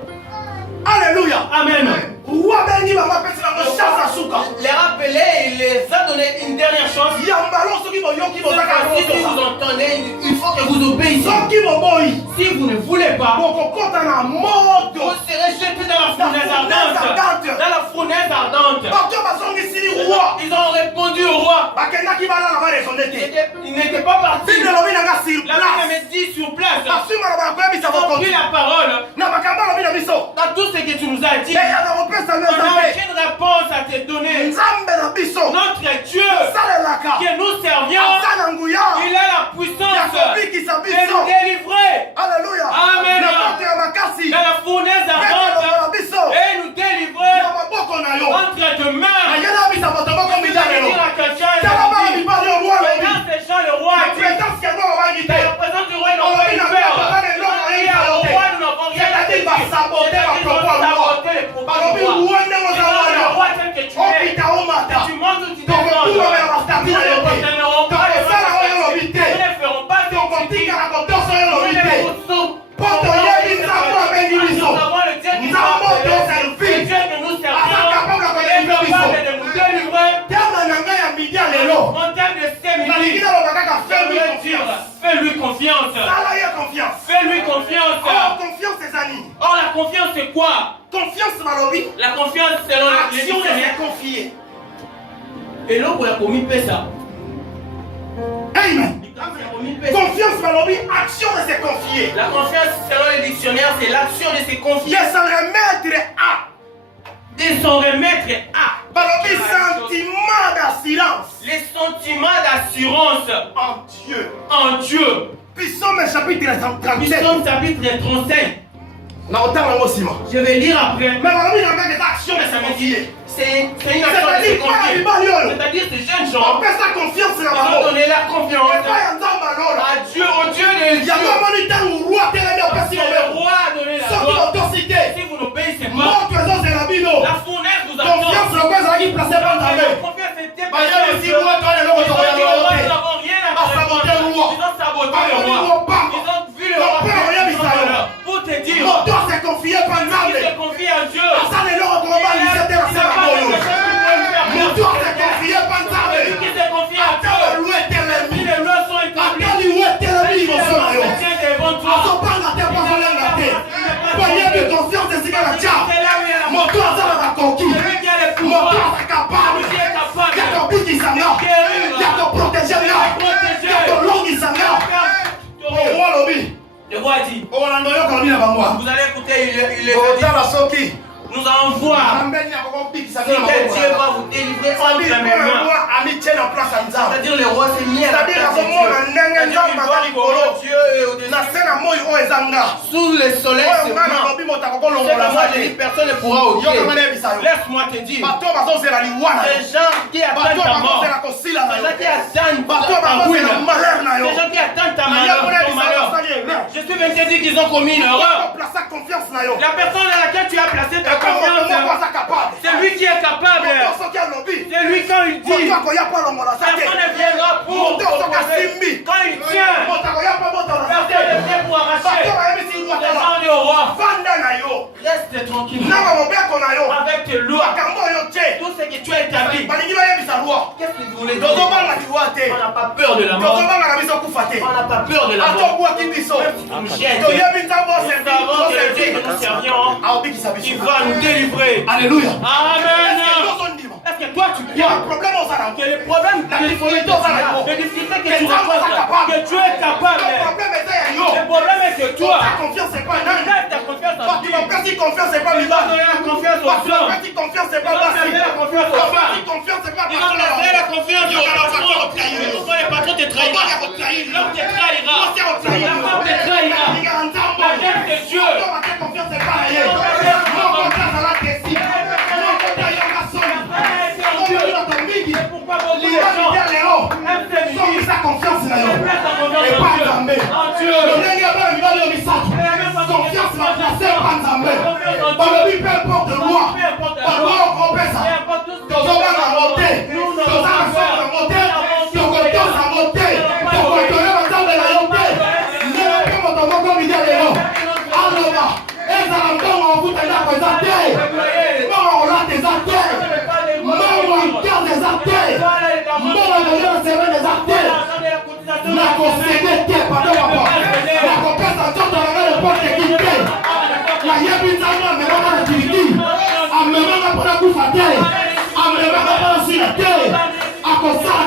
Alléluia. Amen. Roi bengi bango apesi bango chance ya suka. Les rappelait, il les a donné une dernière chance. Yambalo soki boyoki bozaka Si vous kotosa. entendez, il faut que vous obéissiez. Soki boboyi Si vous ne voulez pas, bokokota na moto. vous serez jeté dans la fournaise ardente. Dans la fournaise ardente. Bato bazongisili roi. Ils ont répondu au roi. Bakendaki balala baresonde te. Ils n'étaient pas partis. Bible elobi nanga sur La Bible place. me dit sur place. Basima na bakoyebisa Ils ont mokonzi. pris la parole. Na makambo alobi na biso. Dans tout ce que tu nous as dit, Eya na kopesa on n'a nzambe. aucune réponse à te donner. Nzambe na biso. Notre Dieu Salelaka. que nous servions, Asa na nguya. il a la Ya puissance kobikisa de biso. nous délivrer Alléluia. Amen. Na moto ya makasi. dans la fournaise Ekelongo ardente na biso. et nous délivrer Na maboko na yo. entre tes mains. Ayena bisa moto moko Je vais mitano. dire à quelqu'un, Tala bana mibali yo roi lobi. regarde ces gens, le roi a Na dit, présence ya roi bangi dans te. la présence du roi, ils n'ont pas eu peur. Et au roi, nous n'avons rien à dire. basabote C'est-à-dire qu'ils ont saboté les propos Balobi du roi. roi ndenge Ils ont ozala dit, le wana. roi tel que tu es. Opita omata. Tu montes ou tu Tokokuma descends. bela bastati Nous na yo ne te. condamnerons pas les Tokosala oyo lobi Nous te. ne ferons pas de Tokotika na kotoso oyo Nous lobi ne te. poussons. Poto yebi nzambe abengi biso. Nous avons le Dieu qui nous Nzambe appelle. oto servi. Le Dieu que nous servions. Aza capable de Il est koyebisa biso. capable de nous délivrer. Tama na ngai ya midi ya lelo. En termes de ces Nalingi minutes, naloba kaka fais-lui je veux dire, confiance. fais-lui confiance. Sala ye confiance. Fais-lui confiance. Or confiance eza nini? Or, la confiance, c'est quoi? Confiance balobi. La confiance, selon les Action de dictionnaires. se confier. Et l'homme a commis ça. Amen. La Confiance balobi. Action de se confier. confiance, selon les dictionnaires, c'est l'action de se confier. De s'en remettre à. De s'en remettre à. Balobi sentiment d'assurance Les sentiments d'assurance en Dieu. en Dieu. Psaume chapitre 37. Psaume chapitre 35. Na otanga ngo sima. Je vais lire après. Mais balobi na des actions de se confier. C'est une action de se C'est-à-dire pas la confier. bibali oyo. C'est-à-dire ces jeunes On gens, fait sa confiance na ils ont bango. donné la confiance Epai ya nzambe alola. à Dieu, au Dieu des Yango dieux. amoni ntango roi telemi opesi C'est le lobeko. roi a donné la Soki loi. botosi te. Si vous n'obéissez pas, Moto ezozela bino. la fournaise vous Confiance attend. loko ezalaki place pa nzambe. La confiance était Bayebisi précieuse. moto wana eloko Ils ont dit tokoya au roi, te. nous n'avons rien à Bah, saboter le roi. Ils ont saboté le Bayebisi roi. mopamba. Ils ont vu le Donc, roi. père, rien Ils ont bizarre. honneur. Pour te dire, Moto se confie pa qui nzambe. se confie à Dieu. Asala eloko tokobalisa te na sala boyo. Moto se confie pa nzambe. Qui se confie à Ata Dieu. olu Si etelemi. les lois sont établies, Ata liwu etelemi liboso na yo. tiens devant toi. azobanga te mpo azolenga te mpo ayebi confiance esika na tia moto aza na bakoki moto aza kapable ya kobikisa nga ya koprotege nga ya kolongisa nga owa lobi Le roi dit, okolanda oyoka lobi na bango vous allez écouter, il est otala soki nous allons voir ambeni akokobikisa si quel Dieu va vous délivrer entre mes mains. amitie na place ya nzambe C'est-à-dire le roi s'est mis à la C'est-à-dire place de azomona Dieu. ndenge C'est-à-dire nzambe il aza voit likolo comment Dieu est sous le soleil se ment. Personne ne pourra ôter. Laisse-moi te dire. Des gens qui attendent ta mort. Des gens qui attendent ta ruine. Des gens qui attendent ta malheur. Je suis venu te dire qu'ils ont commis une erreur. La personne à laquelle tu as placé ta confiance, c'est lui qui est capable. C'est lui quand il dit. Personne ne viendra pour t'opposer. Quand il tient, personne ne vient pour arracher. Descendez au roi. Reste tranquille. Avec tes lois. Tout ce que tu as établi. Qu'est-ce que vous voulez dire? On n'a pas peur de la mort. On n'a pas peur de la mort. Même si tu nous jettes. Nous savons que le Dieu que nous servions, il va nous délivrer. Alléluia. Amen. Est-ce que toi tu crois que les problèmes que tu rencontres, les difficultés que tu rencontres, que tu es capable? Le problème est que toi, ta confiance n'est pas en Dieu. Ta confiance en Dieu. Tu m'as confiance, c'est pas lui. Tu m'as donné la confiance aux hommes. Tu m'as confiance, c'est pas la confiance aux femmes. Tu m'as donné la confiance aux patrons. Pourquoi les patrons te trahiront? L'homme te trahira. La femme te trahira. La jeune de Dieu. Pourquoi beaucoup de gens aiment ces musiques? Sa confiance en Dieu. Confiance m'a placé en Nzambe. Dans le but, peu importe le roi. Par le roi, on fait ça. Nous avons la montée. Nous avons la montée. Nous avons la montée. Nous avons la montée. Nous avons la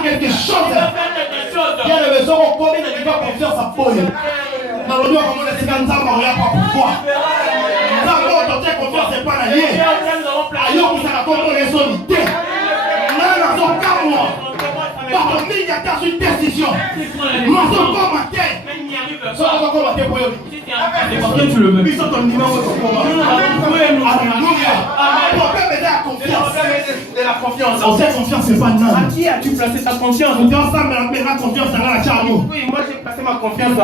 quelque chose. Il y a des maisons où on n'a pas confiance à Paul. Dans le lieu comme on a dit qu'on n'a pas pouvoir. Nous avons confiance et pas la liée. Ailleurs, vous avez compris les solités. Nous avons qu'à moi. Par contre, il y a une décision. Nous avons combattu. Nous avons combattu pour eux. Parce que tu le veux. Ils sont ton numéro de combat. Alléluia. Pour aider à confiance. De la confiance. On sait confiance, c'est pas non. À qui as-tu placé ta confiance? On dit ensemble, mais la confiance, c'est la charme. Oui, moi j'ai placé ma confiance à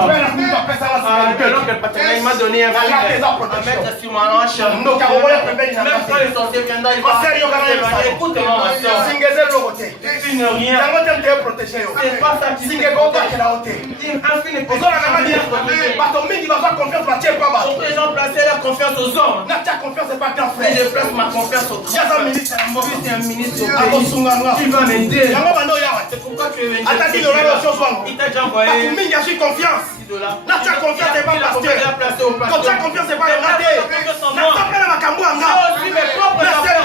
il m'a donné un fil à mettre sur ma hanche. Même quand les sorciers viendront, il va s'éloigner. Écoute-moi, ma soeur. Tu ne rien. C'est pas ça qui s'est beaucoup de gens plaçaient leur confiance aux hommes. Je place ma confiance au Christ. C'est un ministre au pays. Tu vas m'aider. C'est pourquoi tu es venu. Il t'a déjà envoyé. Confiance. Là, tu as confiance, c'est pas pasteur. Quand tu as confiance, c'est pas le raté. N'a pas pris la Macambo en là. Mais c'est pas représenté.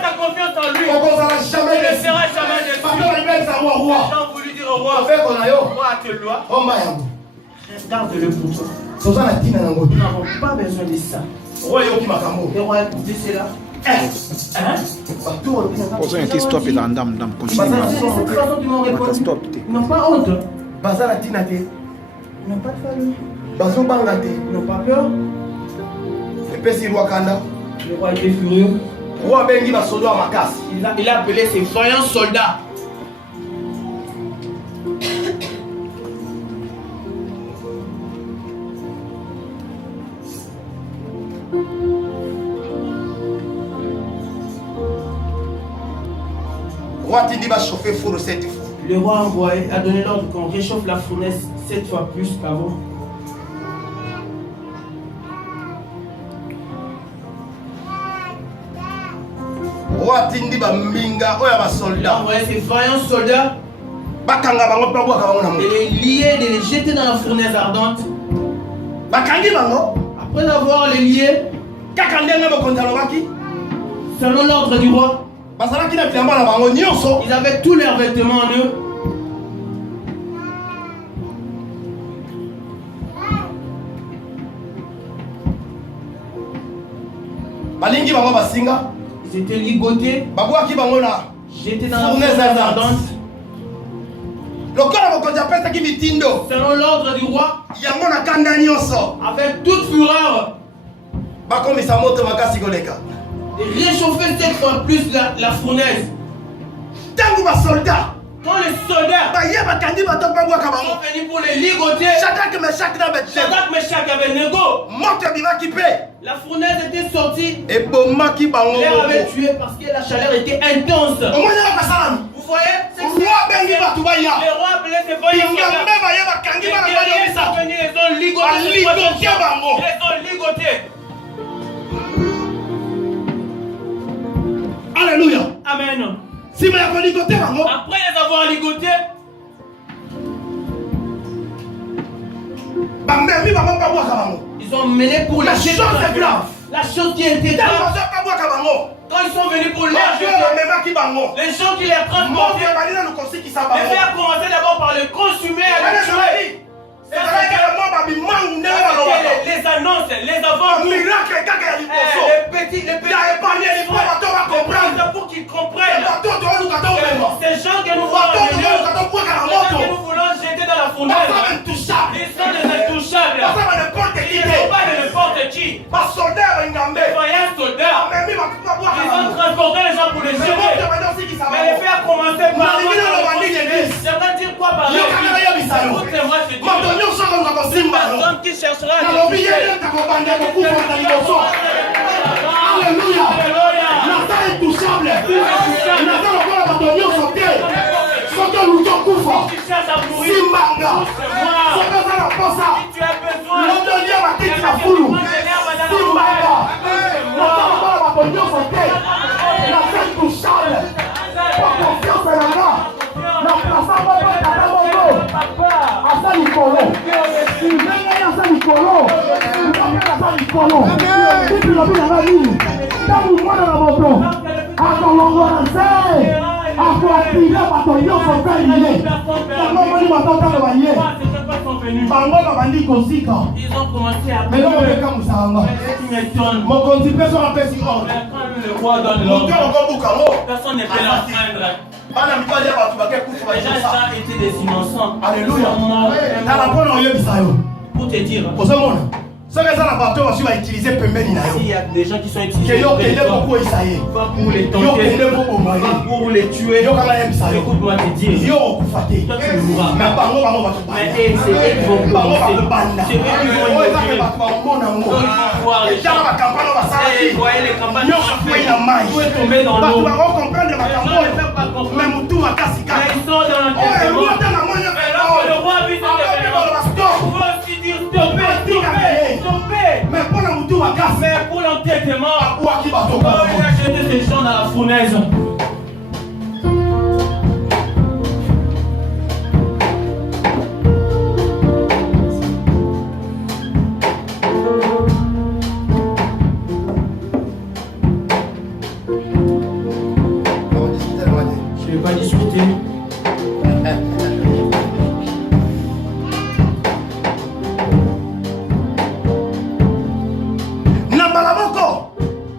Ta confiance en lui. On ne sera jamais déçu. J'ai voulu dire au roi. Roi, tu le dois. Garde-le pour toi. Nous n'avons pas besoin de ça. Le roi a écouté cela. Stop it and dam continue. Stop it. Ils n'ont pas honte. Ils n'ont pas de famille. Ils n'ont pas peur. Le roi était furieux. Il a appelé ses voyants soldats. Le roi a donné l'ordre qu'on réchauffe la fournaise 7 fois plus qu'avant. Il a envoyé ses vaillants soldats et les lier, de les jeter dans la fournaise ardente. Après avoir les liés, selon l'ordre du roi, ils avaient tous leurs vêtements en eux. Ils Ils étaient ligotés. J'étais dans la fournaise ardente. Selon l'ordre du roi, avec toute fureur, et réchauffer 7 fois plus la fournaise. Quand les soldats sont venus pour les ligoter, Shadrach, Meshach et Abednego, la fournaise était sortie, l'air avait tué parce que la chaleur était intense. Vous voyez, les rois appelaient ces voyants soldats. Les guerriers sont venus, les ont ligotés. Alléluia. Amen. Après les avoir ligotés, ils ont mené pour la chose grave. La chose qui était grave. Quand ils sont venus pour les gens qui les transportaient, les faire commencer d'abord par le consumer et le tuer. Les annonces, les avances, les petits, pour qu'ils comprennent. Ces gens que nous voulons jeter dans la fournaise, ils sont des intouchables. Ils ne sont pas de n'importe qui. Ils sont un soldat. Ils ont transporté les gens pour les jeter. Mais les faire commencer par j'aimerais dire quoi par là? Écoutez-moi, je dis. Personne qui cherchera à Alléluia. Nathan est touchable. Nathan ils ont commencé à le roi donne l'ordre. Personne ne peut l'enfreindre. Les gens étaient des innocents. Alléluia. Pour te dire, s'il y a des gens qui sont utilisés pour les tenter, pour les tuer, écoute-moi te dire, toi tu mourras. Mais c'est eux qui vont commencer. C'est eux qui vont voir les gens. Vous voyez les campagnes, tout est tombé dans l'eau. Les gens ne peuvent pas comprendre. Mais ils sont dans l'enterrement. Mais lorsque le roi vit cet événement, il faut aussi dire stoppez. Mais pour l'entêtement, il a jeté ces gens dans la fournaise. Je ne vais pas discuter.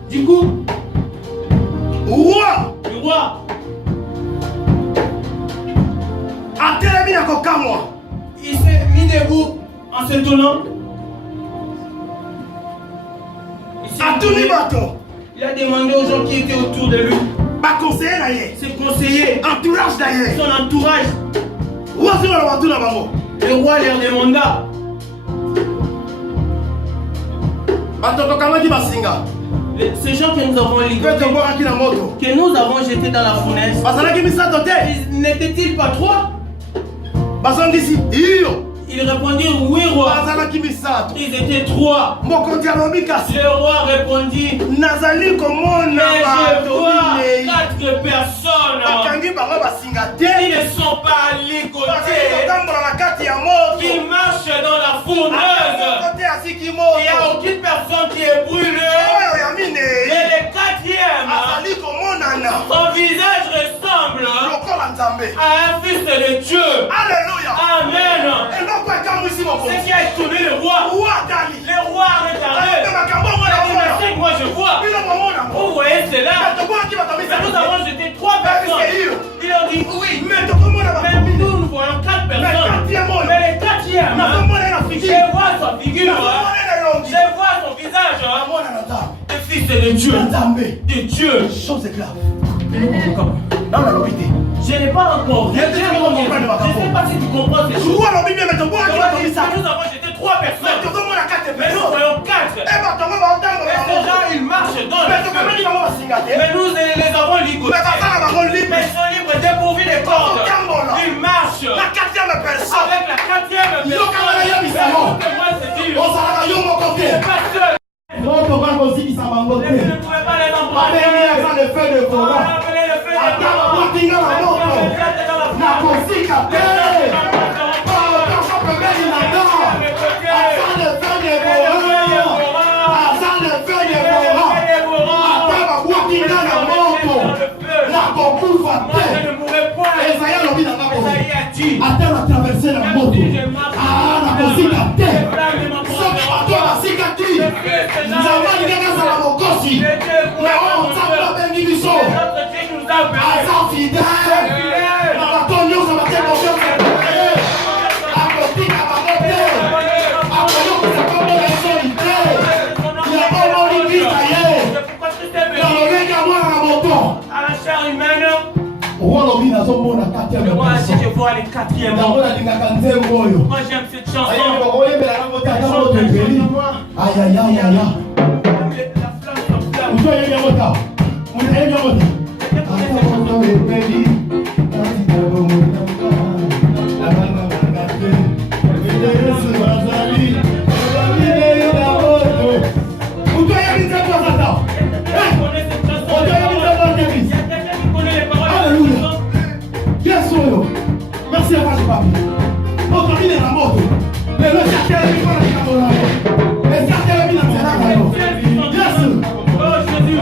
Du coup, le roi il s'est mis debout en se tournant. Il a demandé aux gens qui étaient autour de lui, ses conseillers, son entourage. Le roi leur demanda, ces gens que nous avons ligotés, que nous avons jetés dans la fournaise, n'étaient-ils pas trois? Ils répondirent oui roi. Ils étaient trois. Le roi répondit, mais je vois 4 personnes. Ils ne sont pas ligotés. Ils marchent dans la fournaise. Il n'y a aucune personne qui est brûlée. Et le 4e, son visage ressemble à un fils de Dieu. Alléluia. Amen. Ce qui a étonné le roi. Le roi a regardé. Moi je vois. Vous voyez cela. de Dieu. De Dieu. Chose est grave. Dans la lobité. Je n'ai pas encore. Je ne sais pas si tu comprends ces choses. Nous avons jeté 3 personnes. Mais nous voyons 4. Et ces gens, ils marchent dans le feu. Mais nous les avons ligotés. Mais ils sont libres, dépourvus des cordes. Ils marchent avec la 4e personne. Mais moi, c'est Dieu. C'est pas seul. Mais vous ne pouvez pas les embrasser. le feu de Bora. Attends la traversée la moto. Ah, la musique a terre. Soki bato basika ki. Nzamba lingaka sala mokosi. Mais on s'appelle bengi biso. Asa fidèle. Na bato nyonso batie confiance. Akotika bango te. Akoyokisa kombo na esoni te. Ya kombo lingisa ye. Na lolenge ya mwana na moto. Moi aussi je vois les 4e morts. Moi j'aime cette chanson. Aïe aïe aïe aïe. Merci à vous, papi. Notre vie est la moto. Le cercle est pas la camola. Le cercle est bien la camola. Yes. Oh, Jésus.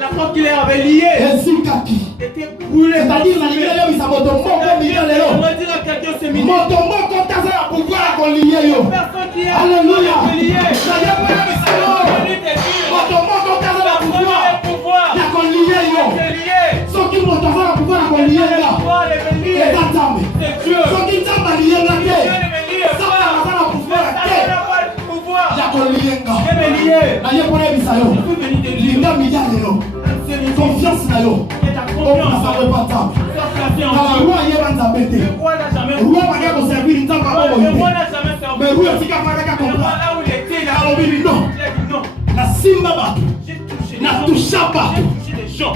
La corde qui les avait liés était brûlée. C'est-à-dire la ligue là, il s'est moto on va dire à quelqu'un c'est minute. Personne qui est Alléluia. lié. Confiance na yo.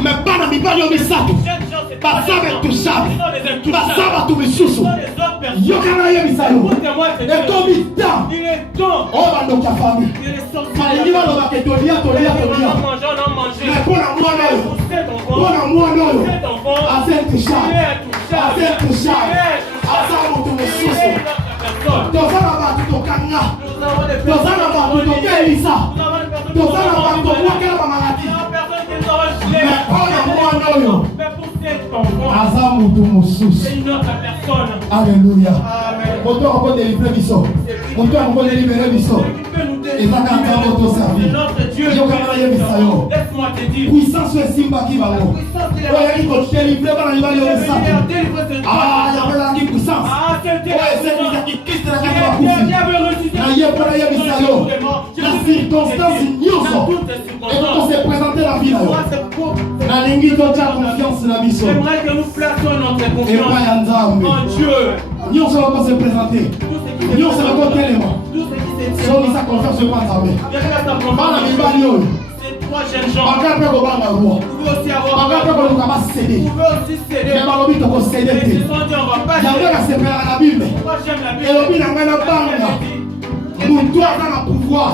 Mais pas dans mes balles, mais ça tout. Pas ça avec tout ça. Pas ça avec tout mes sous. Yo canaya misayo. Et comme il temps. Oh va donc ta famille. Fallait dire on va que tolia. Mais pour la moi non. Pour la moi non. Assez tout ça. Asa moto mes sous. Tozana ba tu tokanga. Tozana ba tu tokelisa. tozala bato wakela bamaladi mais oyo mwana oyo aza mutu mosusu. Alléluia. Moto akoko délivrer biso, moto akoko délivrer biso. Ezaka ntango toservi yokanga yebisa yo puissance esimbaki bango oyaki kodélivre bana mibali oyo misato yapelaki puissance oyo esemisaki Kristo na kati bakufi nayepela yebisa yo na circonstance nyonso ekokose présente na vie na yo nalingi totya confiance na biso epai ya Nzambe nyonso bakose présente nyonso bakotelema soki sa confiance epai Nzambe bana mibali oyo baka mpe kobanga roi baka mpe koluka basede me balobi tokosede te yango nasepelaka na bible elobi na ngai na banga mutu aza na pouvoir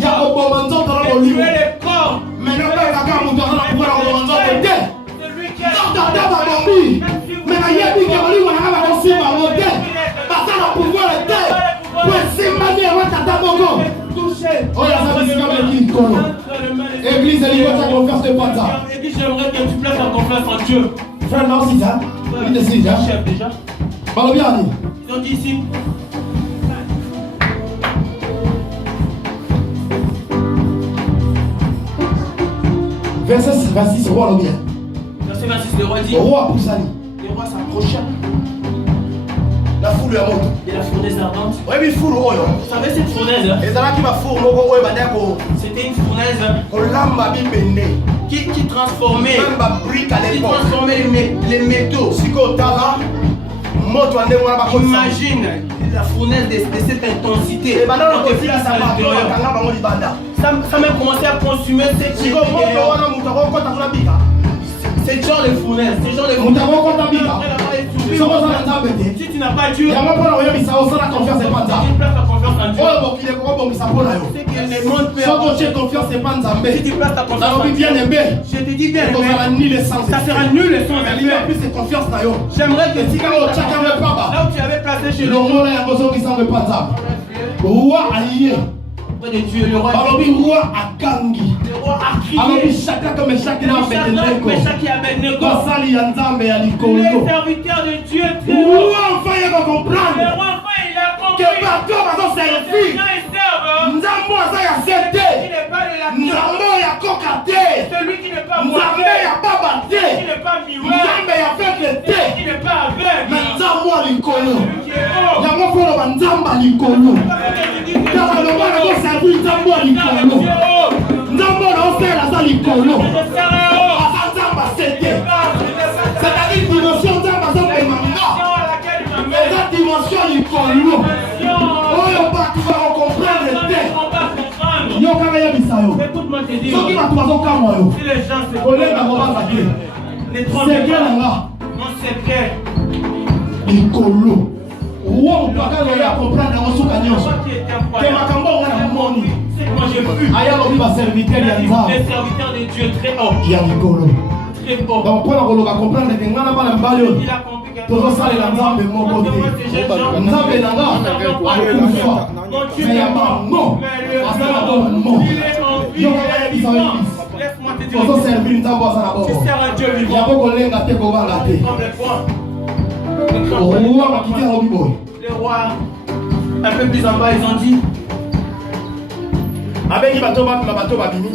ya koboma nzoto na bolimo maintenant kaka mutu aza na pouvoir ya koboma nzoto te nzoto ata babombi me nayebi ke bolingo na ngai bakosimba yango te baza na pouvoir te po esimbani yango tata bongo oyo aza bisika beleki likolo église elingo ta confiance de pata. Église, j'aimerais que tu places ta confiance en Dieu. Frère, non, c'est ça. Il décide, hein. Chef déjà. Parle bien, Annie. Ils ont dit ici. Verset 26, roi le bien. Verset 26, le roi dit. Roi Poussani. Le roi s'approcha. La foule ya moto. Et la fournaise ardente. Ouais, mais foule oyo. Vous savez cette fournaise? Ezalaki ba foule moko oyo bandeko. C'était une fournaise Kolamba bibende. qui transformait. Même ba brique à Qui l'époque. transformait les métaux. Siko tala. Moto ande mwana ba konsa. Imagine la fournaise de cette intensité. Et maintenant Quand on tu fait places ça à l'intérieur. kanga bango libanda. Ça même commencé à consumer cette Siko moto wana mutu akokota kuna bika. C'est genre de fournaise. C'est genre de Mutu akokota bika. Si tu n'as pas Dieu, yango mpona oyebisa osala confiance epai Nzambe tu places ta confiance en Dieu. oyo mokili ekokobongisa mpona yo C'est que le monde peut soki otie confiance epai Nzambe Si tu places ta confiance en nalobi bien Dieu, aimé je te dis bien, ekozala mais nul essence ça sera nul et sans elinga effet. plus de confiance na yo J'aimerais que tu etika otyaka ngo epaba là où tu avais placé chez le longola yango sokisango epai Nzambe roi aye roi de Dieu, le roi balobi roi akangi a alobi crié. shakaka meshaki na abednego Meshaki et Abednego. basali ya Nzambe ya Les likolo serviteurs de Dieu, très haut. roi enfin ye Le kocomprendre roi, enfin, il a compris. ke bato Les bazoservi gens, ils servent. Nzambe aza ya se Qui te n'est pas de la Nzambe oyo akoka te celui qui n'est pas Nzambe mauvais, ya baba qui te n'est pas miroir, Nzambe ya aveugle te qui n'est pas aveugle, na Nzambe ya likolo celui qui est haut. yango mpo loba Nzambe ya likolo tala loba na koservi Nzambe ya likolo Nzambe oyo naosala aza likolo aza Nzambe ase te c'est-à-dire dimension Nzambe azopemanga eza dimension likolo oyo bato bakokomprendre te yokanga yebisa yo Écoute-moi te dire, soki bato bazokamwa yo si les gens se kolenga kobanza te les trompent seke na nga mon secret, likolo roi moto akaloya akomprendre yango suka nyonso toi qui étais ke incroyable, makambo onga na moni c'est que moi j'ai vu aya lobi baserviteur ya Nzambe les serviteurs de Dieu très haut, ya likolo très haut. donc mpona koloba comprendre ke nga na bana mibali oyo Il a compris que tozosalela Nzambe moko te Nzambe na nga akufa me ya bango aza na bongo yokanga yebisa yo ibisi Laisse-moi te dire, tozoservir Nzambe aza na tu bongo sers un Dieu vivant. yango kolenga te kobanga te Comme les points. roi makiti alobi boye Les rois, un peu plus en bas, ils ont dit, abengi bato bapima bato babimi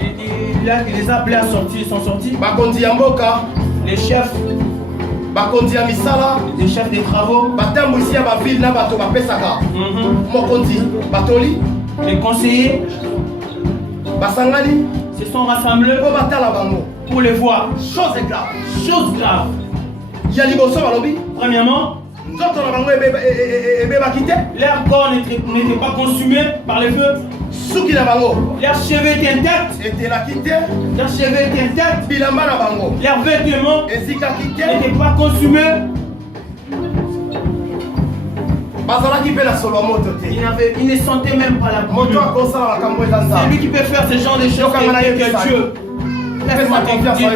il les a appelés à sortir, ils sont sortis. bakonzi ya mboka Les chefs, bakonzi ya misala les chefs des travaux, batambwisi ya bavile na bato bapesaka mokonzi batoli les conseillers basangani se sont rassemblés mpo batala bango pour les voir. chose grave Chose grave. ya liboso balobi Premièrement, nzoto na bango ebebaki te leur corps n'était pas consumé par le feu. suki na bango Leurs cheveux étaient intacts. etelaki te Leurs cheveux étaient intacts. bilamba na bango Leurs vêtements ezikaki te n'étaient pas consumés. bazalaki mpe na solo ya moto te Il ne sentait même pas la moto brûlure. akosala makambo eza C'est nzambe lui qui peut faire ce genre de choses Yokanga na que yebisa Dieu. Laisse-moi t'écouter.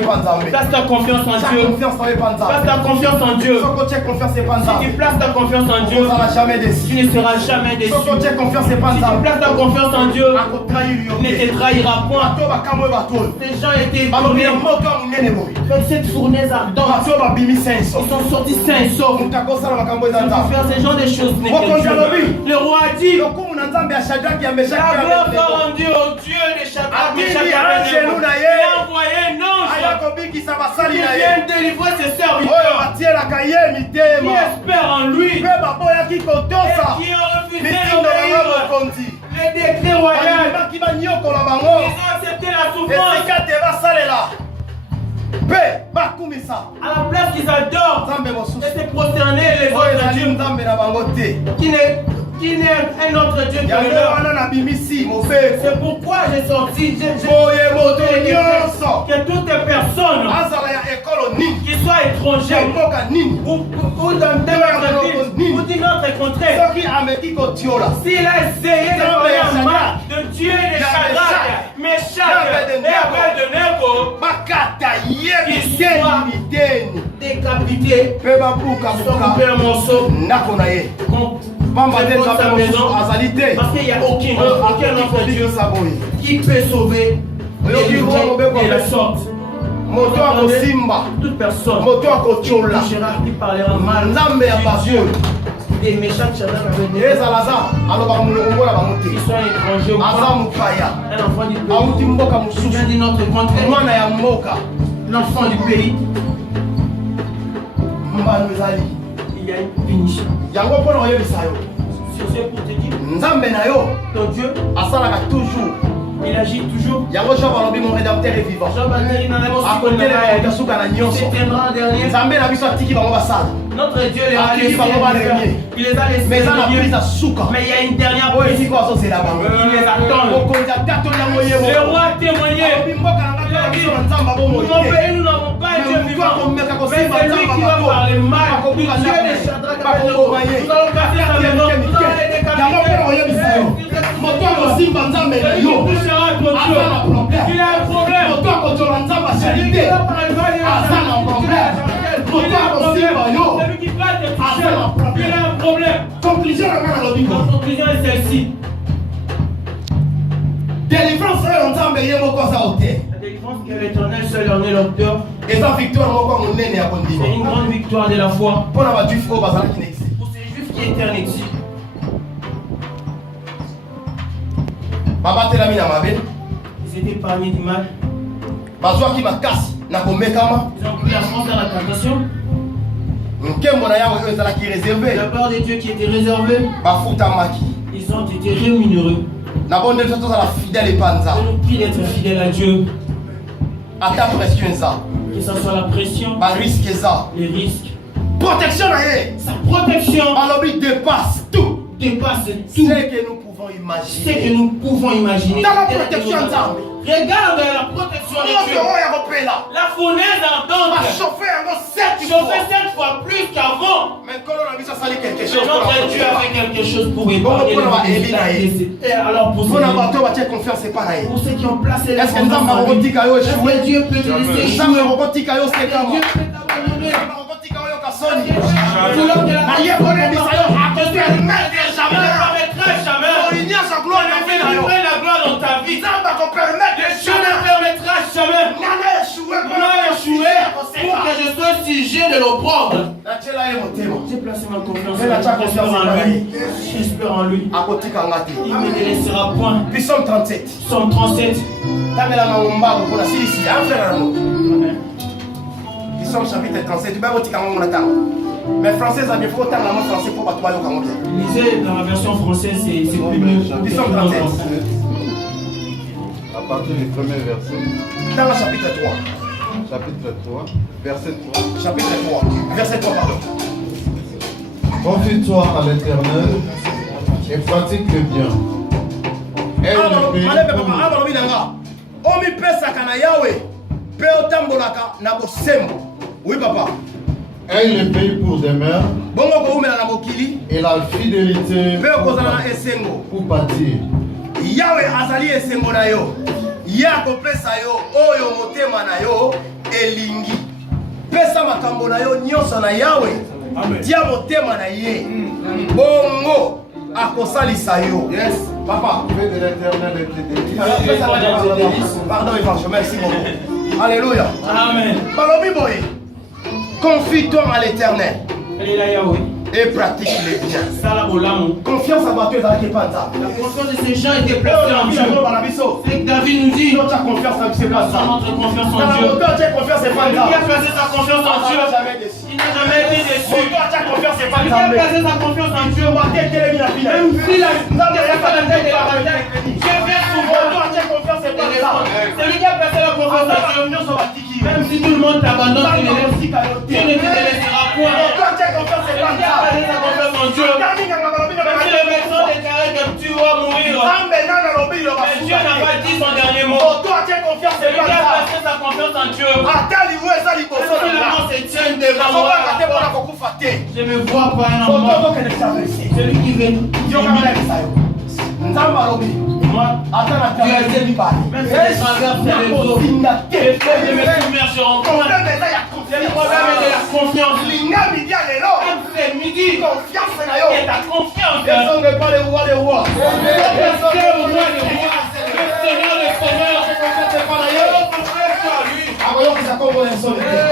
Place ta confiance en Dieu. Place ta confiance en Dieu. Si tu places ta confiance en Dieu, tu ne seras jamais déçu. Si tu places ta confiance en Dieu, il ne te trahira point. Ces gens étaient tournés avec cette fournaise ardente. Ils sont sortis sains et saufs. Faire ce genre de choses n'est que Dieu. Le roi a dit, la gloire soit rendue au Dieu de Shadrach, Meshach et Abednego. Il a envoyé un ange qui vient délivrer ses serviteurs qui espèrent en lui et qui ont refusé d'obéir les décrets royaux. Ils ont accepté la souffrance. À la place qu'ils adorent et se prosterner les autres dieux qui n'est un autre Dieu que le leur. C'est pourquoi j'ai sorti que toutes les personnes qui soient étrangères ou d'un pays ou d'une autre contrée, s'il a essayé de faire un mal de tuer les Shadrach, Meshach et Abednego, qu'ils soient décapités, qu'ils soient coupés en morceaux, parce qu'il n'y a aucun autre Dieu qui peut sauver de la sorte. Toute personne qui parlera mal des méchants qui sont étrangers ou pas, un enfant du pays, qui vient d'une autre contrée, l'enfant du pays, il y a une punition. C'est pour te dire, ton Dieu, il agit toujours. Mon rédempteur est vivant. Notre Dieu les a laissés. Il les a laissés. Mais il y a une dernière position. Il les attend. Le roi a témoigné. Nous n'avons pas Dieu vivant. Mais c'est lui qui va parler mal du Dieu des Shadrach et Abednego. Nous allons casser sa maison. Nous allons les décapiter. Il a un problème. Celui qui va te toucher, il a un problème. Conclusion est celle-ci. Délivrance La délivrance que l'Éternel seul en est l'auteur. C'est une grande victoire de la foi pour ces juifs qui étaient en exil. Ils étaient parmi du mal. Ils ont pris la France dans la tentation. La part des dieux qui étaient réservés, ils ont été rémunérés. Je nous prie d'être fidèles à Dieu. Que ce soit la pression, les risques. Protection. Sa protection dépasse tout. Ce que nous pouvons imaginer. Dans la protection, regarde la protection de Dieu. La fournaise ardente chauffait 7 fois plus qu'avant. Mais notre Dieu a fait quelque chose pour épargner les. Alors pour ceux qui ont placé les confiance, est-ce que Dieu peut te laisser jouer? Dieu peut t'abandonner. La gloire dans ta vie. Dieu ne permettra jamais échouer pour que je sois sujet de l'opprobre. J'ai placé ma confiance en lui. J'espère en lui. Il ne me laissera point. Psaume 37. Psaume 37. Psaume chapitre 37. Mais français, il faut autant la main français pour battre le Cameroun. Lisez dans la version française, c'est plus mieux. Psaume 37. À partir du premier verset. Dans le chapitre 3. Chapitre 3, verset 3. Chapitre 3, verset 3, pardon. Confie-toi à l'Éternel et pratique le bien. Oui, papa. Aie le pays pour demeure et la fidélité pour bâtir. Yahweh azali esengo na yo. ya kopesa yo oyo motema na yo elingi. Pesa makambo na yo nyonso na Yawe. Tia motema na ye. Bongo akosalisa yo. Yes. Papa, fais de l'Éternel tes délices. Pardon, Évangile, merci beaucoup. Alléluia. Amen. Balobi boye. Confie-toi à l'Éternel et pratique les biens. Confiance à Bateau et Panta. La confiance de ces gens était placée en Dieu. C'est que David nous dit, tu as confiance en Dieu. notre confiance en Dieu. Tu as confiance en Qui a placé sa confiance en Dieu? Il n'a jamais été déçu. Tu as confiance en Qui a placé sa confiance en Dieu? Même si la tête de la bataille, Dieu vient souvent. C'est lui qui a placé la confiance en Dieu. Même si tout le monde t'abandonne, Dieu ne te laissera point. Qui a placé sa confiance en Dieu? Même si le médecin déclarait que tu vas mourir, mais Dieu n'a pas dit son dernier mot. C'est lui qui a placé sa confiance en Dieu. Même si le monde se tient devant moi, je ne vois pas un enfant. Celui qui veut. Moi, même si je traverse les eaux, les fleuves ne me submergeront point. Le problème est de la confiance. Même si c'est midi, et ta confiance. Personne ne pas les rois des rois. Personne ne roi des rois. Le Seigneur des seigneurs. Agora que ça commence à sonner.